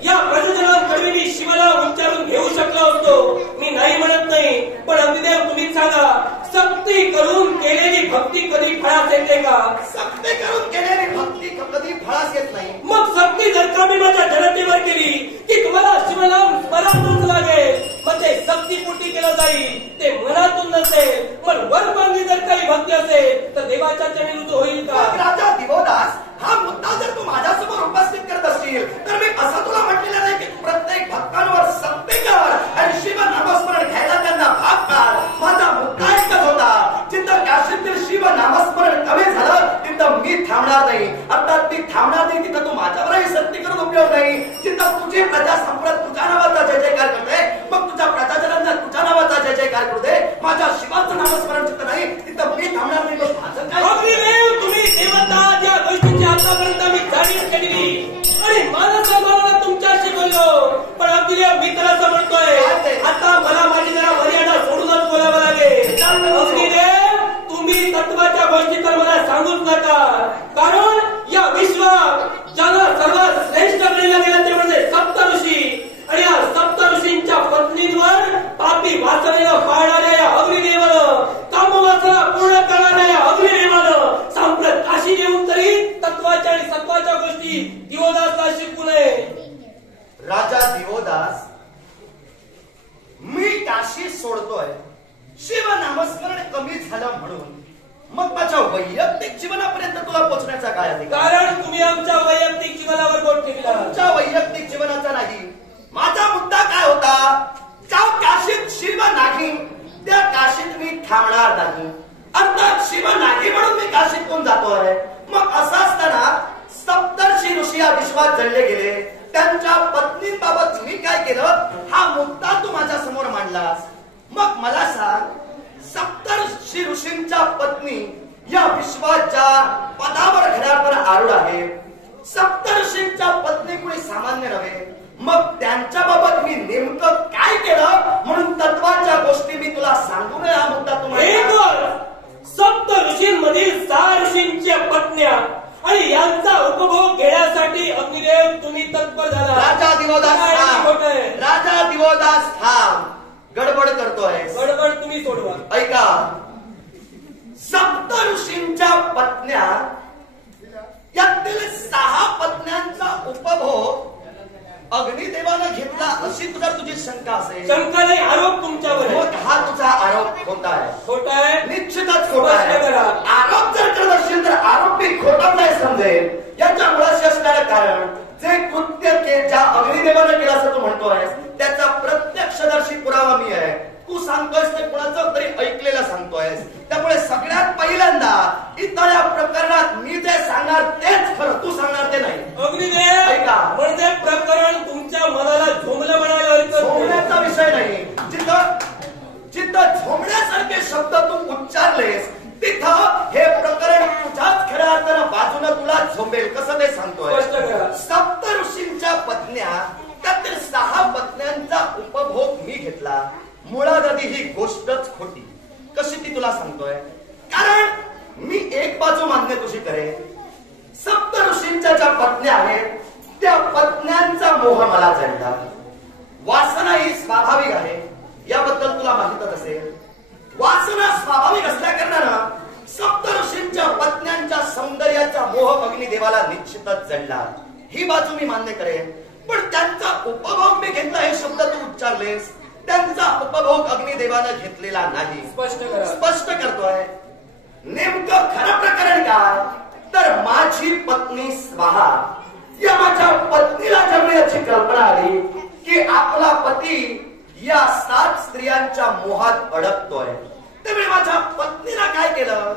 या प्रजाजनांकडे मी शिवला उच्चारून घेऊ शकलो असतो. मी नाही म्हणत नाही पण अग्निदेव तुम्ही सांगा सक्ती करून केलेली भक्ती कधी फळास येते का? सक्ती करून केलेली भक्ती कधी फळास येत नाही. मग सक्ती जर का मी माझ्या जनतेवर केली की तुम्हाला शिवनाम स्मरणातून लागेल मग ते सक्तीपोटी केलं जाईल ते मनातून नसेल. पण वरपांगी जर काही भक्ती असेल तर देवाच्या विरुद्ध होईल का? राजा दिवोदास हा मुद्दा जर तू माझ्यासमोर उपस्थित करत असशील तर मी असं तुला म्हटलेलं नाही की प्रत्येक भक्तांवर सक्ती कर आणि शिव नामस्मरण घ्यायला त्यांना भाग पाड. माझा मुद्दा एकच होता जिथं काशीतील शिव नामस्मरण कमी झालं तिथं मी थांबणार नाही. अर्थात मी थांबणार नाही तिथं तू माझ्यावरही सक्ती करून उपयोग नाही. जिथं तुझी प्रजा संप्रत तुझ्या नावाचा जय जयकार करते मग तुझ्या प्रजाजनांना तुझ्या नावाचा जय जयकार करू दे. माझ्या शिवाचं नामस्मरण जिथं नाही तिथं मी थांबणार नाही. माझं काय तुम्ही देवता ज्या गोष्टीची आतापर्यंत मी जाणीव केली आणि मानसमानाला तुमच्याशी बोललो पण अग्निदेव मी तर असं म्हणतोय आता मला माझी जरा मर्यादा सोडूनच बोलावं लागेल. अग्निदेव तुम्ही तत्वाच्या गोष्टी तर मला सांगूच नका कारण या विश्वात ज्याला सर्वात श्रेष्ठ गणलं गेलं ते म्हणजे सप्त ऋषी आणि या सप्त ऋषींच्या पत्नींवर पापी वासनेनं पाळणाऱ्या या अग्निदेवानं कामवासना पूर्ण करणाऱ्या या अग्निदेवानं सांप्रत काशी देऊन तरी तत्वाच्या आणि सत्वाच्या गोष्टी दिवोदासला शिकू नये. राजा दिवोदास मी काशी सोडतोय शिव नामस्मरण कमी झालं म्हणून मग माझ्या वैयक्तिक जीवनापर्यंत तुला पोहोचण्याचा काय अधिकार? कारण तुम्ही आमच्या वैयक्तिक जीवनावर बोट ठेवला. तुमच्या वैयक्तिक जीवनाचा नाही. माझा मुद्दा काय होता ज्या काशीत शिव नाही त्या काशीत मी थांबणार नाही. अर्थात शिव नाही म्हणून मी काशीतून जातोय. मग असं असताना सप्तर्षी ऋषी या विश्वात जळले गेले त्यांच्या पत्नींबाबत मी काय केलं हा मुद्दा तू माझ्या समोर मांडलास. मग मला सांग सप्तर्षी ऋषींच्या पत्नी या विश्वात ज्या पदावर घड्याळवर आरूढ आहे सप्तर्षींच्या पत्नी कुणी सामान्य नव्हे. मग त्यांच्या बाबत मी नेमकं काय केलं म्हणून तत्वाच्या गोष्टी मी तुला सांगू नये हा मुद्दा तुम्हाला. सप्त ऋषींमधील 6 ऋषींच्या पत्न्या आणि यांचा उपभोग घेण्यासाठी अग्निदेव तुम्ही तत्पर झाला. राजा दिवोदास थांब गडबड करतोय. गडबड तुम्ही सोडवा. ऐका सप्त ऋषींच्या पत्न्या यातील 6 पत्न्यांचा उपभोग अग्निदेवानं घेतला अशी तुझी शंका असेल. शंका नाही आरोप तुमच्यावर मग हा तुझा आरोप खोटा आहे. खोटा आहे निश्चितच खोटा आहे. आरोप जर करत असेल तर आरोपी खोटा नाही समजेल. याच्या मुळाशी असणारं कारण जे कृत्य ज्या अग्निदेवानं केलं असं तू म्हणतोयस त्याचा प्रत्यक्षदर्शी पुरावा मी आहे. तू सांगतोयस ते कुणाचं तरी ऐकलेलं सांगतोयस. त्यामुळे सगळ्यात पहिल्यांदा इथं या प्रकरणात मी जे सांगणार तेच खरं तू सांगणार ते नाही. अग्निदेव ऐका म्हणजे प्रकरण तुमच्या मनाला झोंबलं म्हणायला झोंबण्याचा विषय नाही. मुळात आधी ही गोष्टच खोटी. कशी ती तुला सांगतोय? कारण मी एक बाजू मान्य तुझी करेन. सप्त ऋषींच्या ज्या पत्न्या आहेत त्या पत्न्यांचा मोह मला जडला. वासना ही स्वाभाविक आहे याबद्दल तुला माहितच असेल. वासना स्वाभाविक असल्या कारणानं सप्त ऋषींच्या पत्न्यांच्या सौंदर्याचा मोह अग्निदेवाला निश्चितच जडला. ही बाजू मी मान्य करेन. पण त्यांचा उपभोग मी घेतला हे शब्द तू उच्चारलेस. त्यांचा उपभोग अग्निदेवानं घेतलेला नाही. स्पष्ट करतोय. नेमकं खरं प्रकरण काय? तर माझी पत्नी स्वाहा या माझ्या पत्नीला ज्यावेळी याची कल्पना आली की आपला पती या 7 स्त्रियांच्या मोहात अडकतोय, त्यावेळी माझ्या पत्नीला काय केलं?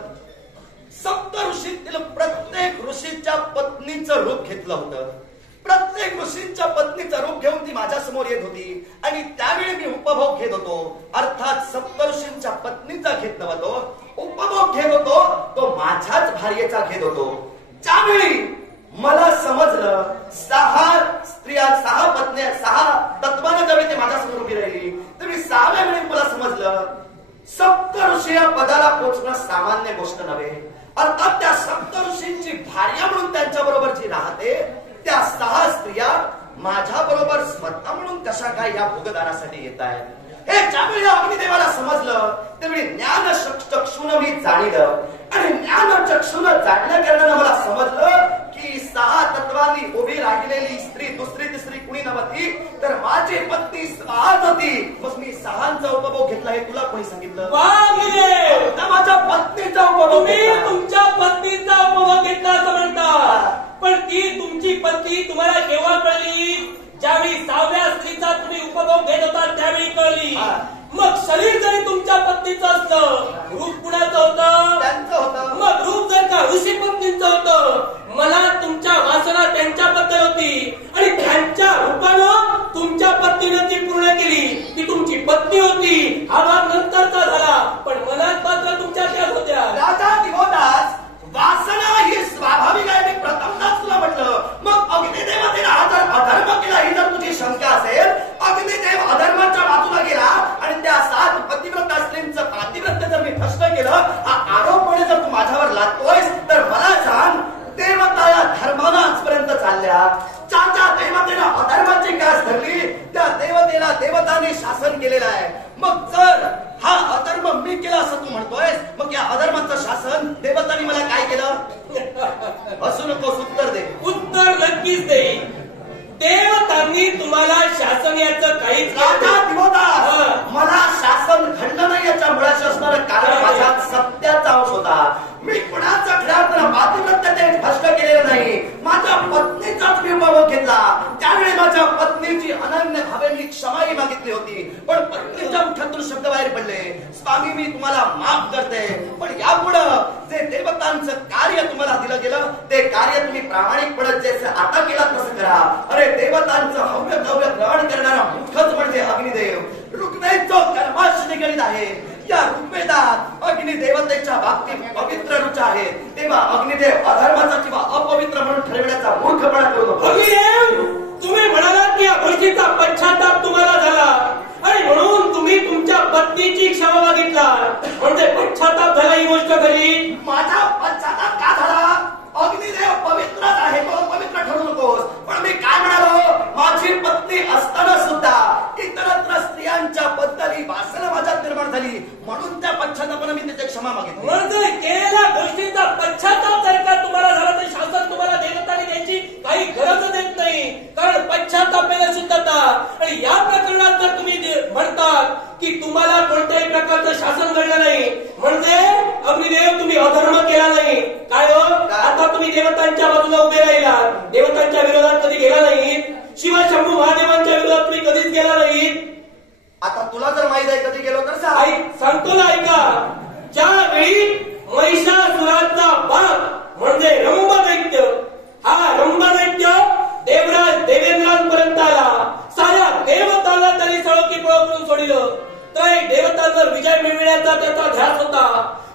सप्त ऋषीतील प्रत्येक ऋषीच्या पत्नीचं रूप घेतलं होतं. प्रत्येक ऋषींच्या पत्नीचं रूप घेऊन ती माझ्या समोर येत होती आणि त्यावेळी मी उपभोग घेत होतो. अर्थात सप्त ऋषींच्या पत्नीचा घेत नव्हतो, उपभोग घेत होतो तो माझ्याच भार्येचा घेत होतो. ज्यावेळी मला समजलं 6 स्त्रिया 6 पत्न्या 6 तत्वानं ज्यावेळी ते माझ्या समोर उभी राहिली त्यावेळी 6व्या वेळी मला समजलं सप्त ऋषी या पदाला पोचणं सामान्य गोष्ट नव्हे. अर्थात त्या सप्त ऋषींची भार्या म्हणून त्यांच्या बरोबर जी राहते त्या 6 स्त्रिया माझ्या बरोबर स्वतः म्हणून कशा काय या भोगदानासाठी येत आहेत हे ज्यावेळी अग्निदेवाला समजलं त्यावेळी ज्ञान चक्षुन मी जाणलं. आणि ज्ञान चक्षुन जाणल्या कारणानं मला समजलं की 6 तत्वांनी उभी राहिलेली स्त्री दुसरी तिसरी कुणी नव्हती तर माझी पत्नी स्वाहाच होती. मग मी 6चा उपभोग घेतला हे तुला कोणी सांगितलं? माझ्या पत्नीचा उपभोग. तुम्ही तुमच्या पत्नीचा उपभोग घेतला असं म्हणता, पण ती तुमची पत्नी तुम्हाला केव्हा कळली? ज्यावेळी 6व्या स्त्रीचा तुम्ही उपभोग घेत होता त्यावेळी कळली. मग शरीर जरी तुमच्या पत्नीचं असलं, रूप कुणाचं होतं? त्यांचं होतं. मग रूप जर का ऋषी पत्नीचं होतं, मला तुमच्या वासना त्यांच्याबद्दल होती आणि त्यांच्या रूपानं तुमच्या पत्नीनं ती पूर्ण केली. ती तुमची पत्नी होती. हा भाग नंतरचा झाला, पण मनात मात्र तुमच्या त्याच होत्या. राजा दिवोदास, वासना ही स्वाभाविक आहे. मी प्रथमदाच तुला म्हटलं. मग अग्निदेवाने हा जर अधर्म केला ही जर तुझी शंका असेल, अग्निदेव अधर्माच्या बाजूला गेला आणि त्या 7 पतिव्रता स्त्रींचं पातिव्रत्य जर मी भ्रष्ट केलं हा आरोपपणे जर तू माझ्यावर लादतोयस तर मला सांग देवता या धर्मानं आजपर्यंत चालल्या. ज्या देवतेला अधर्माची कास धरली त्या देवतेला देवतांनी शासन केलेलं आहे. मग जर हा अधर्म मी केला असं तू म्हणतोय मग या अधर्माचं शासन देवतांनी मला काय केलं? असू नकोस, उत्तर दे. उत्तर नक्कीच देईल. देवतांनी तुम्हाला शासन याचं काहीच राजा दिवोदास, मला शासन घडलं नाही याच्या मुळाशी असणारं कारण माझ्यात सत्याचा अंश होता. मी कुणाचा खऱ्या पातिव्रत्य ते भ्रष्ट केलेलं नाही. माझ्या पत्नीचाच मी उपभोग घेतला. त्यावेळी माझ्या पत्नीची अनन्य भावे मी क्षमाही मागितली होती, पण पत्नीच्या मुखातून शब्द बाहेर पडले, स्वामी मी तुम्हाला माफ करते, पण यापुढं जे देवतांचं कार्य तुम्हाला दिलं गेलं ते कार्य तुम्ही प्रामाणिकपणे जे आता केलं तसं करा. अरे देवतांचं हव्य कव्य ग्रहण करणारा मुखच म्हणजे अग्निदेव. ऋग्वेद जो कर्माशी निगडित आहे या ऋग्वेदात अग्निदेवतेच्या बाबतीत पवित्र ऋचा आहेत. तेव्हा अग्निदेव अधर्माचा किंवा अपवित्र म्हणून ठरविण्याचा मूर्खपणा करू नको. अग्निदेव, तुम्ही म्हणालात की या गोष्टीचा पश्चाताप तुम्हाला झाला आणि म्हणून तुम्ही तुमच्या पत्नीची क्षमा मागितला, म्हणजे पश्चाताप झाला ही गोष्ट घडली. माझा पश्चाताप का झाला? अग्निदेव पवित्रच आहे, तो पवित्र ठरू नकोस. पण मी काय म्हणालो, माझी पत्नी असताना सुद्धा इतरत्र स्त्रियांच्या बद्दल वासना माझ्यात निर्माण झाली म्हणून त्या पश्चातापाने मी त्याची क्षमा मागितली. म्हणजे केलेल्या गोष्टीचा पश्चाताप जर का तुम्हाला झाला तर शासन तुम्हाला देवतांनी द्यायची काही गरज देत नाही, कारण पश्चातापाने शुद्धता. आणि या प्रकरणात जर तुम्ही म्हणतात की तुम्हाला कोणत्याही प्रकारचं शासन घडलं नाही म्हणजे अग्निदेव तुम्ही अधर्म केला नाही. काय हो, आता तुम्ही देवतांच्या बाजूला उभे राहिला, देवतांच्या विरोधात कधी गेला नाहीत, शिवशंभू महादेवांच्या विरोधात तुम्ही कधीच गेला नाहीत. आता तुला जर माहित आहे कधी गेलो तर सांगतो ना, ऐका. ज्यावेळी महिषासुराचा बाप म्हणजे रंभदैत्य, हा रंभदैत्य देवराज देवेंद्रांपर्यंत आला, साऱ्या देवतांना त्यांनी सळोकी पळो करून सोडिलं. तर देवतांवर विजय मिळवण्याचा त्याचा ध्यास होता.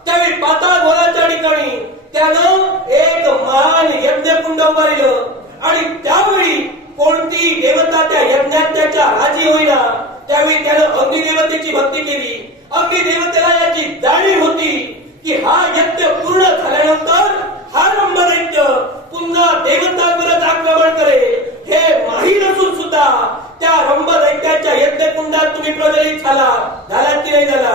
त्यावेळी पाताळ गोलाच्या ठिकाणी त्यानं एक महान यज्ञकुंड उभारलं आणि त्यावेळी कोणती देवता त्या यज्ञात त्याच्या राजी होईना. त्यावेळी त्यानं अग्निदेवतेची भक्ती केली. अग्निदेवतेला याची जाणीव होती की हा यज्ञ पूर्ण झाल्यानंतर हा रंभदैत्य पुन्हा देवतांवरच आक्रमण करेल हे माहीत असून सुद्धा त्या रंभदैत्याच्या यज्ञकुंडात तुम्ही प्रज्वलित झालात की नाही झाला?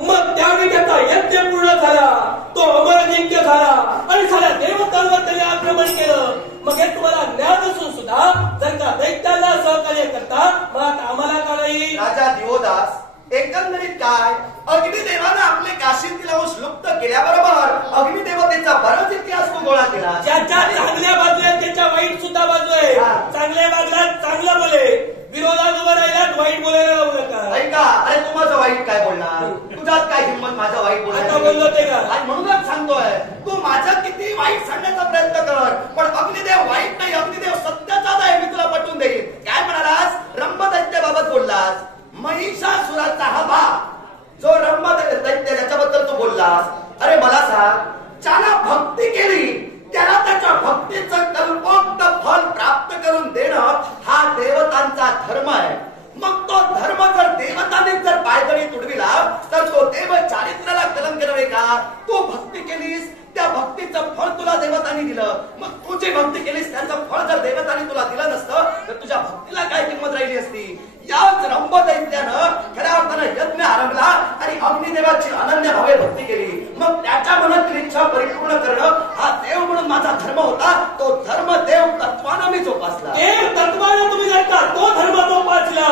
मग त्यावेळी त्याचा यज्ञ पूर्ण झाला, तो अमरजिंक्य झाला आणि साऱ्या देवतांवर त्याने आक्रमण केलं. मग हे तुम्हाला ज्ञान असून सुद्धा जर का दैत्याला सहकार्य करता मग आता आम्हाला का नाही? राजा दिवोदास, एकंदरीत काय, अग्निदेवानं आपले काशीतील अंश लुप्त केल्याबरोबर अग्निदेवतेचा बराच इतिहास तो गोळा केला. ज्याच्या चांगल्या बाजू आहेत त्याच्या वाईट सुद्धा बाजू आहे. चांगल्या बाजूला चांगलं बोले, विरोधात उभं राहिल्यात वाईट बोलायला लावू नका. ऐका, अरे तू माझं वाईट काय बोलणार? तुझ्यात काय हिंमत माझं वाईट बोलायला? बोललो ते का? म्हणूनच सांगतोय, तू माझ्यात किती वाईट सांगण्याचा प्रयत्न कर, पण अग्निदेव वाईट नाही, अग्निदेव सत्याचाच आहे. मी तुला पटवून देईन. काय म्हणालास? रंभदैत्याबाबत बोललास. महिषासुराचा हा भाग जो रंभदैत्य ज्याच्याबद्दल तू बोललास, अरे मला सांग, ज्याला भक्ती केली त्याला त्याच्या भक्तीचं कल्पोक्त फल प्राप्त करून देणं हा देवतांचा धर्म आहे. मग तो धर्म जर देवतांनी जर पायदळी तुडविला तर तो देव चारित्र्याला कलंक नव्हे का? तू भक्ती केलीस, त्या भक्तीचं फळ तुला देवतांनी दिलं. मग तू जी भक्ती केलीस त्याचं फळ जर देवतांनी तुला दिलं नसतं तर तुझ्या भक्तीला काय किंमत राहिली असती? याच रंभदैत्यानं खऱ्या अर्थानं यज्ञ आरंभला आणि अग्निदेवाची अनन्य भावे भक्ती केली. मग त्याच्या मनातील इच्छा परिपूर्ण करणं हा देव म्हणून माझा धर्म होता. तो धर्म देव तत्वानं मी जोपासला. देव तत्वानं तुम्ही जर का तो धर्म जोपासला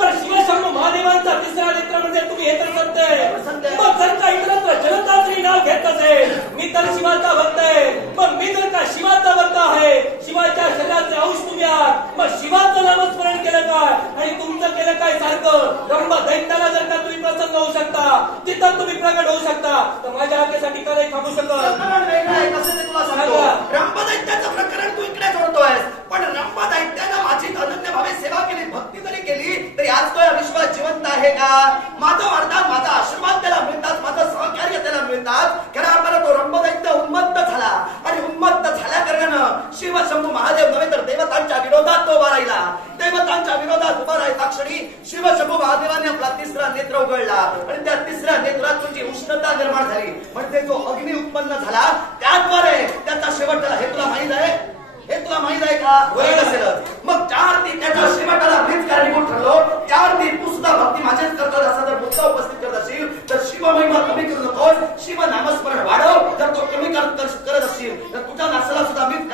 तर शिवशंभू महादेवांचा तिसरा नेत्र म्हणजे तुम्ही हे तर सत्य. मग जर का इतरत्र जनताचं नाव घेत असेल, मी तर शिवाचा भक्त आहे, मग मी जर का शिवाचा भक्त आहे, शिवाच्या शरीराचे अंश तुम्ही आहात, मग शिवाचं नामस्मरण केलं काय आणि तुमचं केलं काय सारखं? रंभदैत्याला जर का तुम्ही प्रसन्न होऊ शकता, तिथं तुम्ही प्रगट होऊ शकता, तर माझ्या हक्कासाठी का नाही थांबू शकत? प्रकरण वेगळं आहे, कसं ते तुला सांगतो. रंभदैत्याचं प्रकरण तू इकडे जोडतोयस, पण रंभदैत्यानं माझी अनन्य भावे सेवा केली, भक्ती जरी केली तरी आज तो या विश्वात जिवंत आहे का? माझं वरदान, माझा आशीर्वाद त्याला मिळतात, माझं सहकार्य त्याला मिळतात. खऱ्या अर्थानं तो रंभदैत्य उन्मत्त झाला आणि उन्मत्त झाल्या कारणानं शिवशंभू महादेव नव्हे तर देवतांच्या विरोधात तो उभा राहिला. देवतांच्या विरोधात उभा राहिला क्षणी शिवशंभू महादेवाने आपला तिसरा नेत्र उघडला आणि त्या तिसऱ्या नेत्रातून जी उष्णता निर्माण झाली म्हणजे जो अग्नी उत्पन्न झाला त्याद्वारे त्याचा शेवट झाला. हे तुला माहित आहे? हे तुला माहित आहे का? होईल असेलच. मग ज्यावरती त्याच्या शेवटाला मीच कारणीभूत ठरलो त्यावरती तू सुद्धा भक्ती माझेच करतात असा जर मुद्दा उपस्थित करत असेल तर शिवमहिमा कमी करू नकोस, शिव नामस्मरण वाढव. जर तो कमी करत असशील तर तुझ्या नासाला सुद्धा मीच